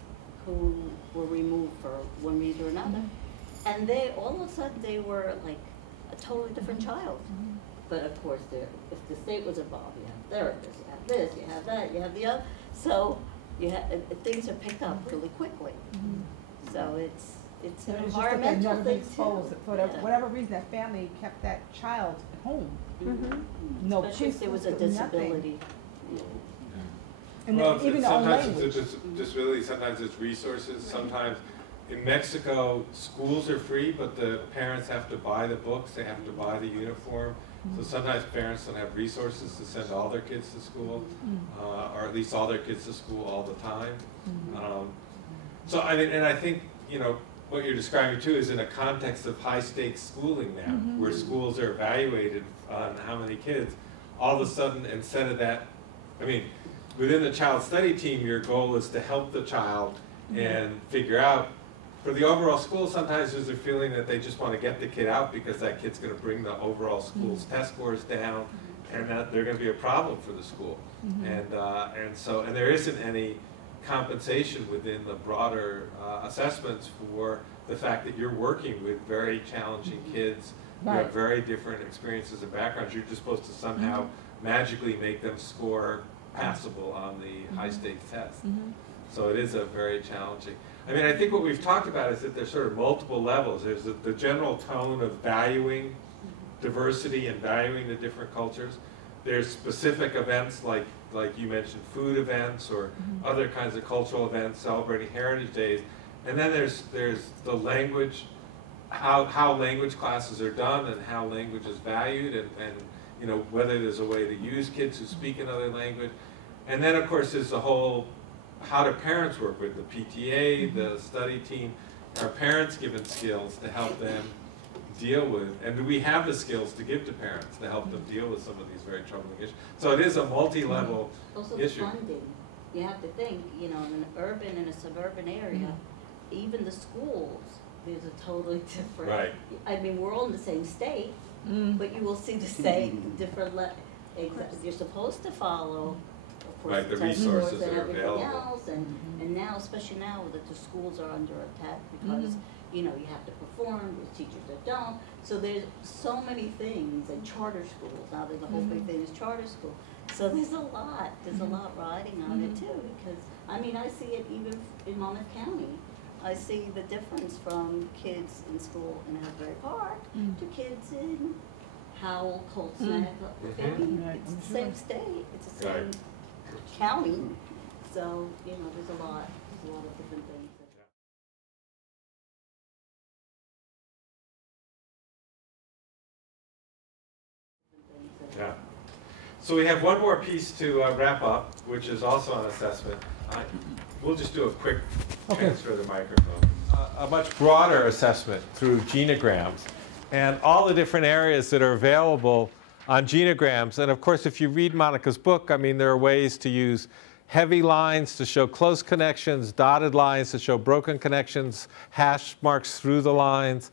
who were removed for one reason or another, and they all of a sudden they were like a totally different child. But of course, if the state was involved, you have therapists, you have this, you have that, you have the other. So things are picked up really quickly. So it's an environmental thing too. For whatever reason, that family kept that child at home. No, especially if there was a disability. And well, even sometimes it's a disability, sometimes it's resources, sometimes in Mexico, schools are free, but the parents have to buy the books, they have to buy the uniform. So sometimes parents don't have resources to send all their kids to school, or at least all their kids to school all the time. And I think, what you're describing too is in a context of high stakes schooling now, where schools are evaluated on how many kids. All of a sudden, instead of that, within the child study team, your goal is to help the child and figure out for the overall school, sometimes there's a feeling that they just want to get the kid out because that kid's going to bring the overall school's test scores down, and that they're going to be a problem for the school. And there isn't any compensation within the broader assessments for the fact that you're working with very challenging kids who have very different experiences and backgrounds. You're just supposed to somehow magically make them score passable on the high stakes test. So it is a very challenging. I mean, I think what we've talked about is that there's sort of multiple levels. There's the general tone of valuing diversity and valuing the different cultures. There's specific events like you mentioned, food events or other kinds of cultural events, celebrating heritage days. And then there's the language, how language classes are done and how language is valued, and you know, whether there's a way to use kids who speak another language. And then of course there's the whole, how do parents work with the PTA, the study team? Are parents given skills to help them deal with, and do we have the skills to give to parents to help them deal with some of these very troubling issues? So it is a multi-level also issue. Also funding. You have to think, you know, in an urban and a suburban area, even the schools, there's a totally different, right. I mean, we're all in the same state, but you will see the same different, you're supposed to follow, of course, right, the test resources scores and that are everything available. else, and now, especially now that the schools are under attack because you know, you have to perform, there's teachers that don't. So there's so many things, and charter schools, now there's a whole big thing is charter school. So there's a lot riding on it too, because, I mean, I see it even in Monmouth County. I see the difference from kids in school in Asbury Park to kids in Howell, Colts Neck. It's the same state, it's the same county. So, you know, there's a lot of different things. Yeah. So we have one more piece to wrap up, which is also an assessment. We'll just do a quick transfer of the microphone. A much broader assessment through genograms and all the different areas that are available on genograms. And of course, if you read Monica's book, I mean, there are ways to use heavy lines to show close connections, dotted lines to show broken connections, hash marks through the lines,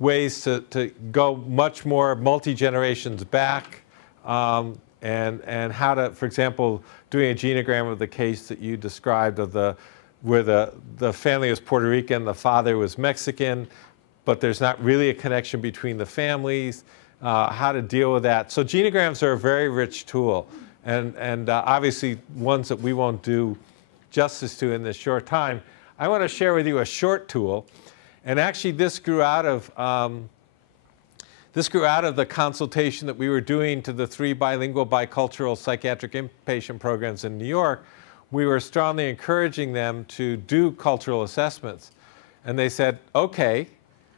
ways to go much more multi-generations back, and how to, for example, doing a genogram of the case that you described of where the family was Puerto Rican, the father was Mexican, but there's not really a connection between the families, how to deal with that. So genograms are a very rich tool, and obviously ones that we won't do justice to in this short time. I want to share with you a short tool. And actually, this grew out of the consultation that we were doing to the 3 bilingual bicultural psychiatric inpatient programs in New York. We were strongly encouraging them to do cultural assessments. And they said, okay,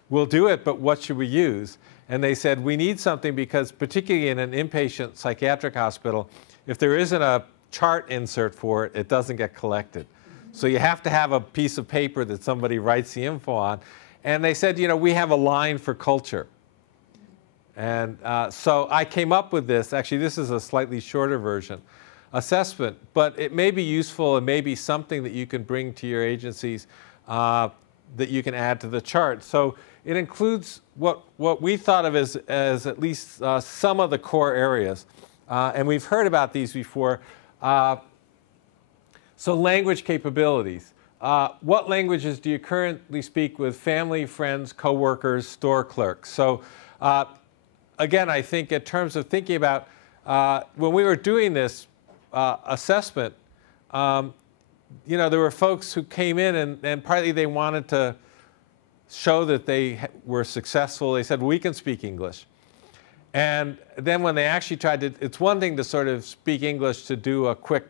we'll do it, but what should we use? And they said, we need something because particularly in an inpatient psychiatric hospital, if there isn't a chart insert for it, it doesn't get collected. So you have to have a piece of paper that somebody writes the info on. And they said, you know, we have a line for culture. And so I came up with this. Actually, this is a slightly shorter version assessment, but it may be useful and may be something that you can bring to your agencies that you can add to the chart. So it includes what we thought of as at least some of the core areas. And we've heard about these before. So language capabilities. What languages do you currently speak with family, friends, coworkers, store clerks? So again, I think in terms of thinking about when we were doing this assessment, you know, there were folks who came in and partly they wanted to show that they were successful. They said, we can speak English. And then when they actually tried to, it's one thing to sort of speak English to do a quick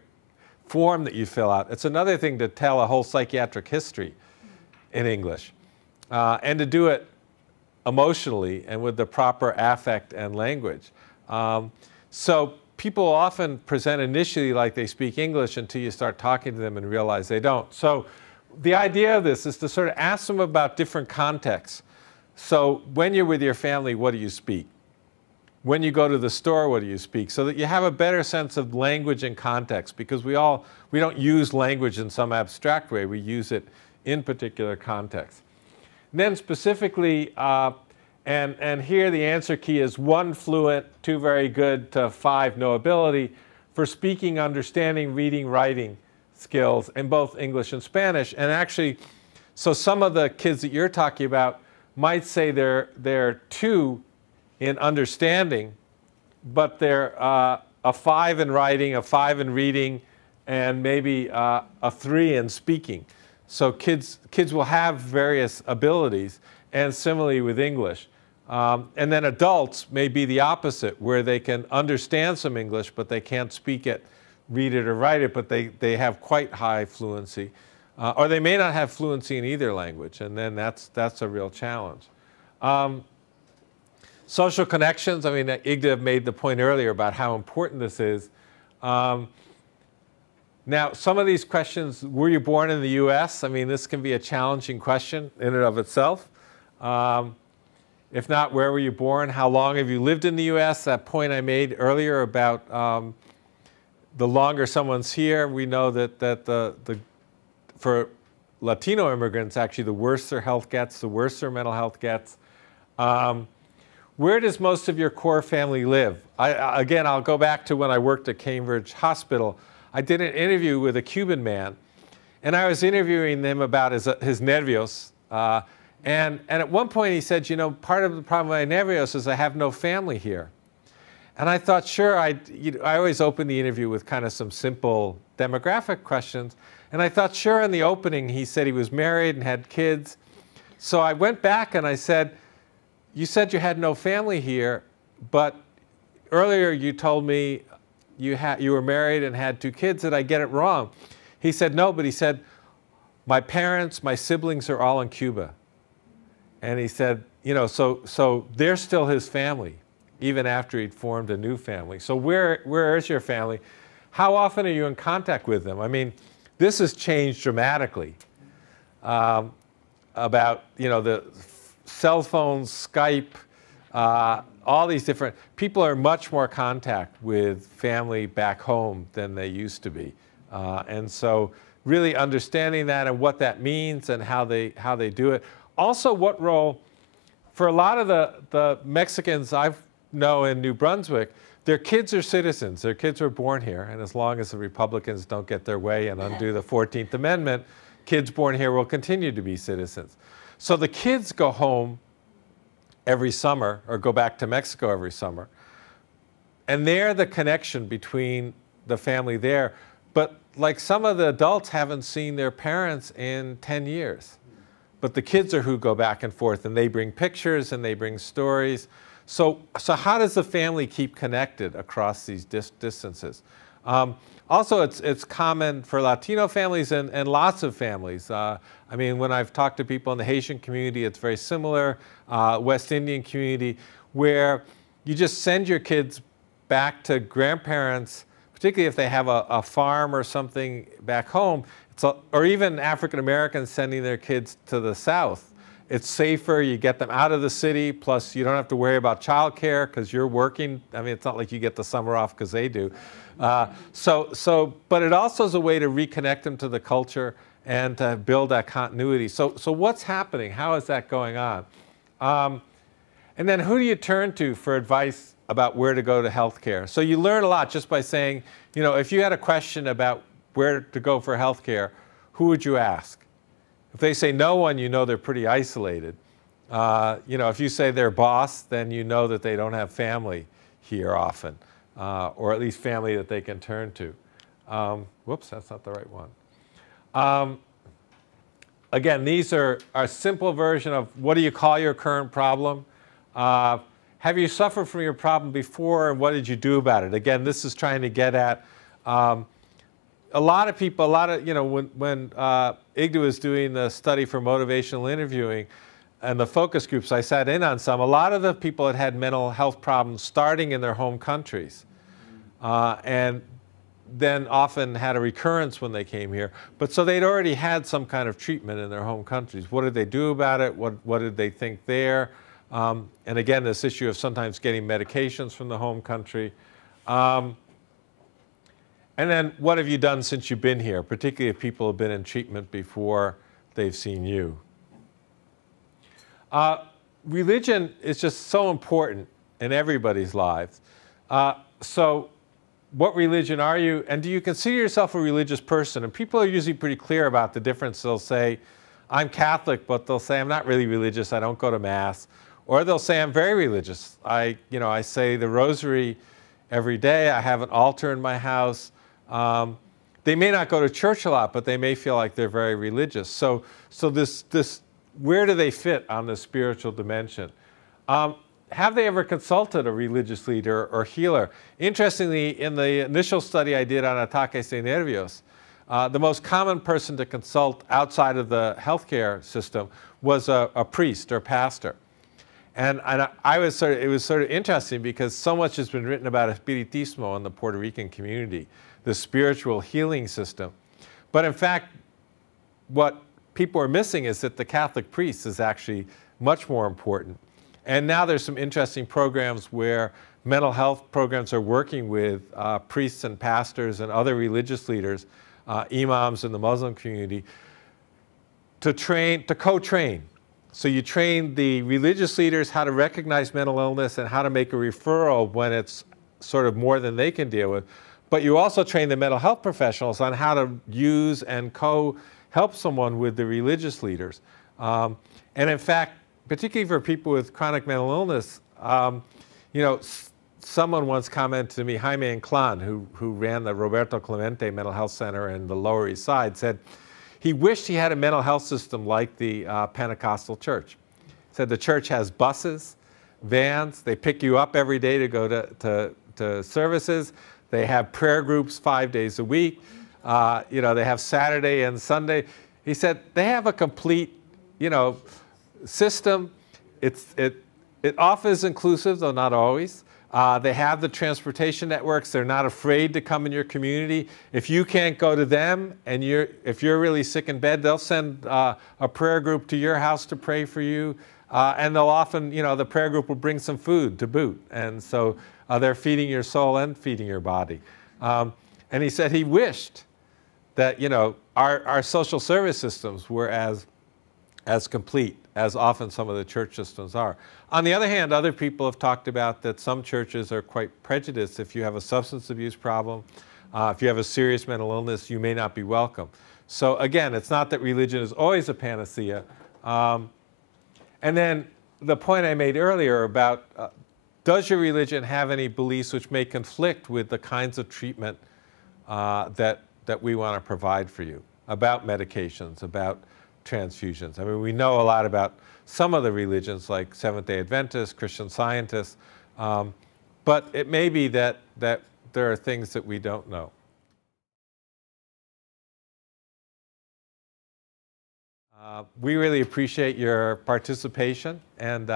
form that you fill out. It's another thing to tell a whole psychiatric history in English and to do it emotionally and with the proper affect and language. So people often present initially like they speak English until you start talking to them and realize they don't. So the idea of this is to sort of ask them about different contexts. So when you're with your family, what do you speak? When you go to the store, what do you speak? So that you have a better sense of language and context, because we don't use language in some abstract way. We use it in particular contexts. And then specifically, and here the answer key is 1 fluent, 2 very good, to 5 no ability for speaking, understanding, reading, writing skills in both English and Spanish. And actually, so some of the kids that you're talking about might say they're 2 in understanding, but they're a 5 in writing, a 5 in reading, and maybe a 3 in speaking. So kids will have various abilities, and similarly with English. And then adults may be the opposite, where they can understand some English, but they can't speak it, read it, or write it, but they have quite high fluency. Or they may not have fluency in either language, and then that's a real challenge. Social connections, I mean, Igda made the point earlier about how important this is. Now, some of these questions, were you born in the US? I mean, this can be a challenging question in and of itself. If not, where were you born? How long have you lived in the US? That point I made earlier about the longer someone's here, we know that for Latino immigrants, actually, the worse their health gets, the worse their mental health gets. Where does most of your core family live? Again, I'll go back to when I worked at Cambridge Hospital. I did an interview with a Cuban man, and I was interviewing him about his nervios. And at one point he said, you know, part of the problem with my nervios is I have no family here. And I thought, sure, I always open the interview with kind of some simple demographic questions. And I thought, sure, in the opening he said he was married and had kids. So I went back and I said, you said you had no family here, but earlier you told me you were married and had 2 kids. Did I get it wrong? He said, no, but he said, my parents, my siblings are all in Cuba. And he said, you know, so they're still his family, even after he'd formed a new family. So where is your family? How often are you in contact with them? I mean, this has changed dramatically about, you know, the cell phones, Skype, all these different, people are much more contact with family back home than they used to be. And so really understanding that and what that means and how they do it. Also, what role, for a lot of the Mexicans I know in New Brunswick, their kids are citizens. Their kids were born here, and as long as the Republicans don't get their way and undo the 14th Amendment, kids born here will continue to be citizens. So the kids go home every summer, or go back to Mexico every summer, and they're the connection between the family there. But like some of the adults haven't seen their parents in 10 years. But the kids are who go back and forth, and they bring pictures and they bring stories. So how does the family keep connected across these distances? Also, it's common for Latino families and lots of families. I mean, when I've talked to people in the Haitian community, it's very similar. West Indian community, where you just send your kids back to grandparents, particularly if they have a farm or something back home, or even African Americans sending their kids to the South. It's safer, you get them out of the city, plus you don't have to worry about childcare because you're working. I mean, it's not like you get the summer off because they do. But it also is a way to reconnect them to the culture and to build that continuity. So what's happening? How is that going on? And then who do you turn to for advice about where to go to healthcare? So you learn a lot just by saying, you know, if you had a question about where to go for healthcare, who would you ask? If they say no one, you know they're pretty isolated. You know, if you say their boss, then you know that they don't have family here often, or at least family that they can turn to. Whoops, that's not the right one. Again, these are a simple version of what do you call your current problem? Have you suffered from your problem before, and what did you do about it? Again, this is trying to get at a lot of people, you know, when Igda was doing the study for motivational interviewing and the focus groups, I sat in on some. A lot of the people had mental health problems starting in their home countries, and then often had a recurrence when they came here. But so they'd already had some kind of treatment in their home countries. What did they do about it? What did they think there? And again, this issue of sometimes getting medications from the home country. And then what have you done since you've been here, particularly if people have been in treatment before they've seen you. Religion is just so important in everybody's lives. So what religion are you? And do you consider yourself a religious person? And people are usually pretty clear about the difference. They'll say, I'm Catholic, but they'll say, I'm not really religious. I don't go to Mass. Or they'll say, I'm very religious. I say the rosary every day. I have an altar in my house. They may not go to church a lot, but they may feel like they're very religious. So this where do they fit on the spiritual dimension? Have they ever consulted a religious leader or healer? Interestingly, in the initial study I did on ataques de nervios, the most common person to consult outside of the healthcare system was a priest or pastor. And it was sort of interesting because so much has been written about Espiritismo in the Puerto Rican community, the spiritual healing system. But in fact, what people are missing is that the Catholic priest is actually much more important. And now there's some interesting programs where mental health programs are working with priests and pastors and other religious leaders, imams in the Muslim community, to co-train. So you train the religious leaders how to recognize mental illness and how to make a referral when it's sort of more than they can deal with. But you also train the mental health professionals on how to use and help someone with the religious leaders. And in fact, particularly for people with chronic mental illness, someone once commented to me, Jaime Inclán, who ran the Roberto Clemente Mental Health Center in the Lower East Side, said he wished he had a mental health system like the Pentecostal church. He said the church has buses, vans, they pick you up every day to go to services. They have prayer groups 5 days a week. They have Saturday and Sunday. He said they have a complete, system. It often is inclusive, though not always. They have the transportation networks. They're not afraid to come in your community. If you can't go to them and if you're really sick in bed, they'll send a prayer group to your house to pray for you. And they'll often, the prayer group will bring some food to boot. And so they're feeding your soul and feeding your body. And he said he wished that, our social service systems were as complete as often some of the church systems are. On the other hand, other people have talked about that some churches are quite prejudiced. If you have a substance abuse problem, if you have a serious mental illness, you may not be welcome. So again, it's not that religion is always a panacea. And then the point I made earlier about does your religion have any beliefs which may conflict with the kinds of treatment that we want to provide for you, about medications, about transfusions. I mean, we know a lot about some of the religions like Seventh-day Adventists, Christian Scientists, but it may be that there are things that we don't know. We really appreciate your participation and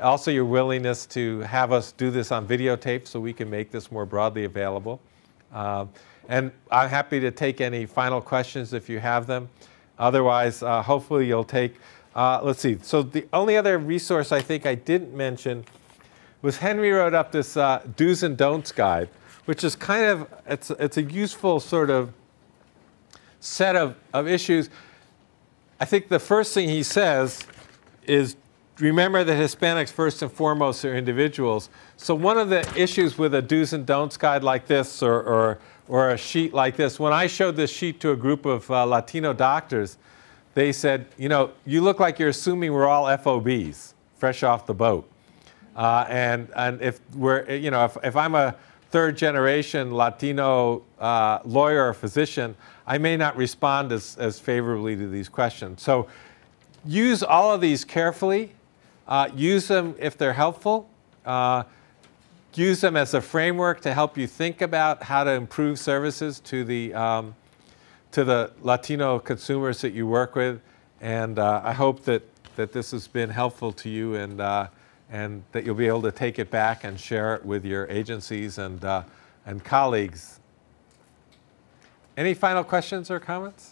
also your willingness to have us do this on videotape so we can make this more broadly available. And I'm happy to take any final questions if you have them. Otherwise, hopefully you'll take, let's see. So the only other resource I think I didn't mention was Henry wrote up this do's and don'ts guide, which is kind of, it's a useful sort of set of issues. I think the first thing he says is remember that Hispanics first and foremost are individuals. So one of the issues with a do's and don'ts guide like this or a sheet like this, when I showed this sheet to a group of Latino doctors, they said, you look like you're assuming we're all FOBs, fresh off the boat. And if we're, if I'm a third generation Latino lawyer or physician, I may not respond as favorably to these questions. So use all of these carefully. Use them if they're helpful. Use them as a framework to help you think about how to improve services to the Latino consumers that you work with. And I hope that this has been helpful to you and that you'll be able to take it back and share it with your agencies and colleagues. Any final questions or comments?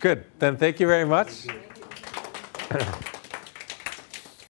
Good. Then thank you very much. Thank you.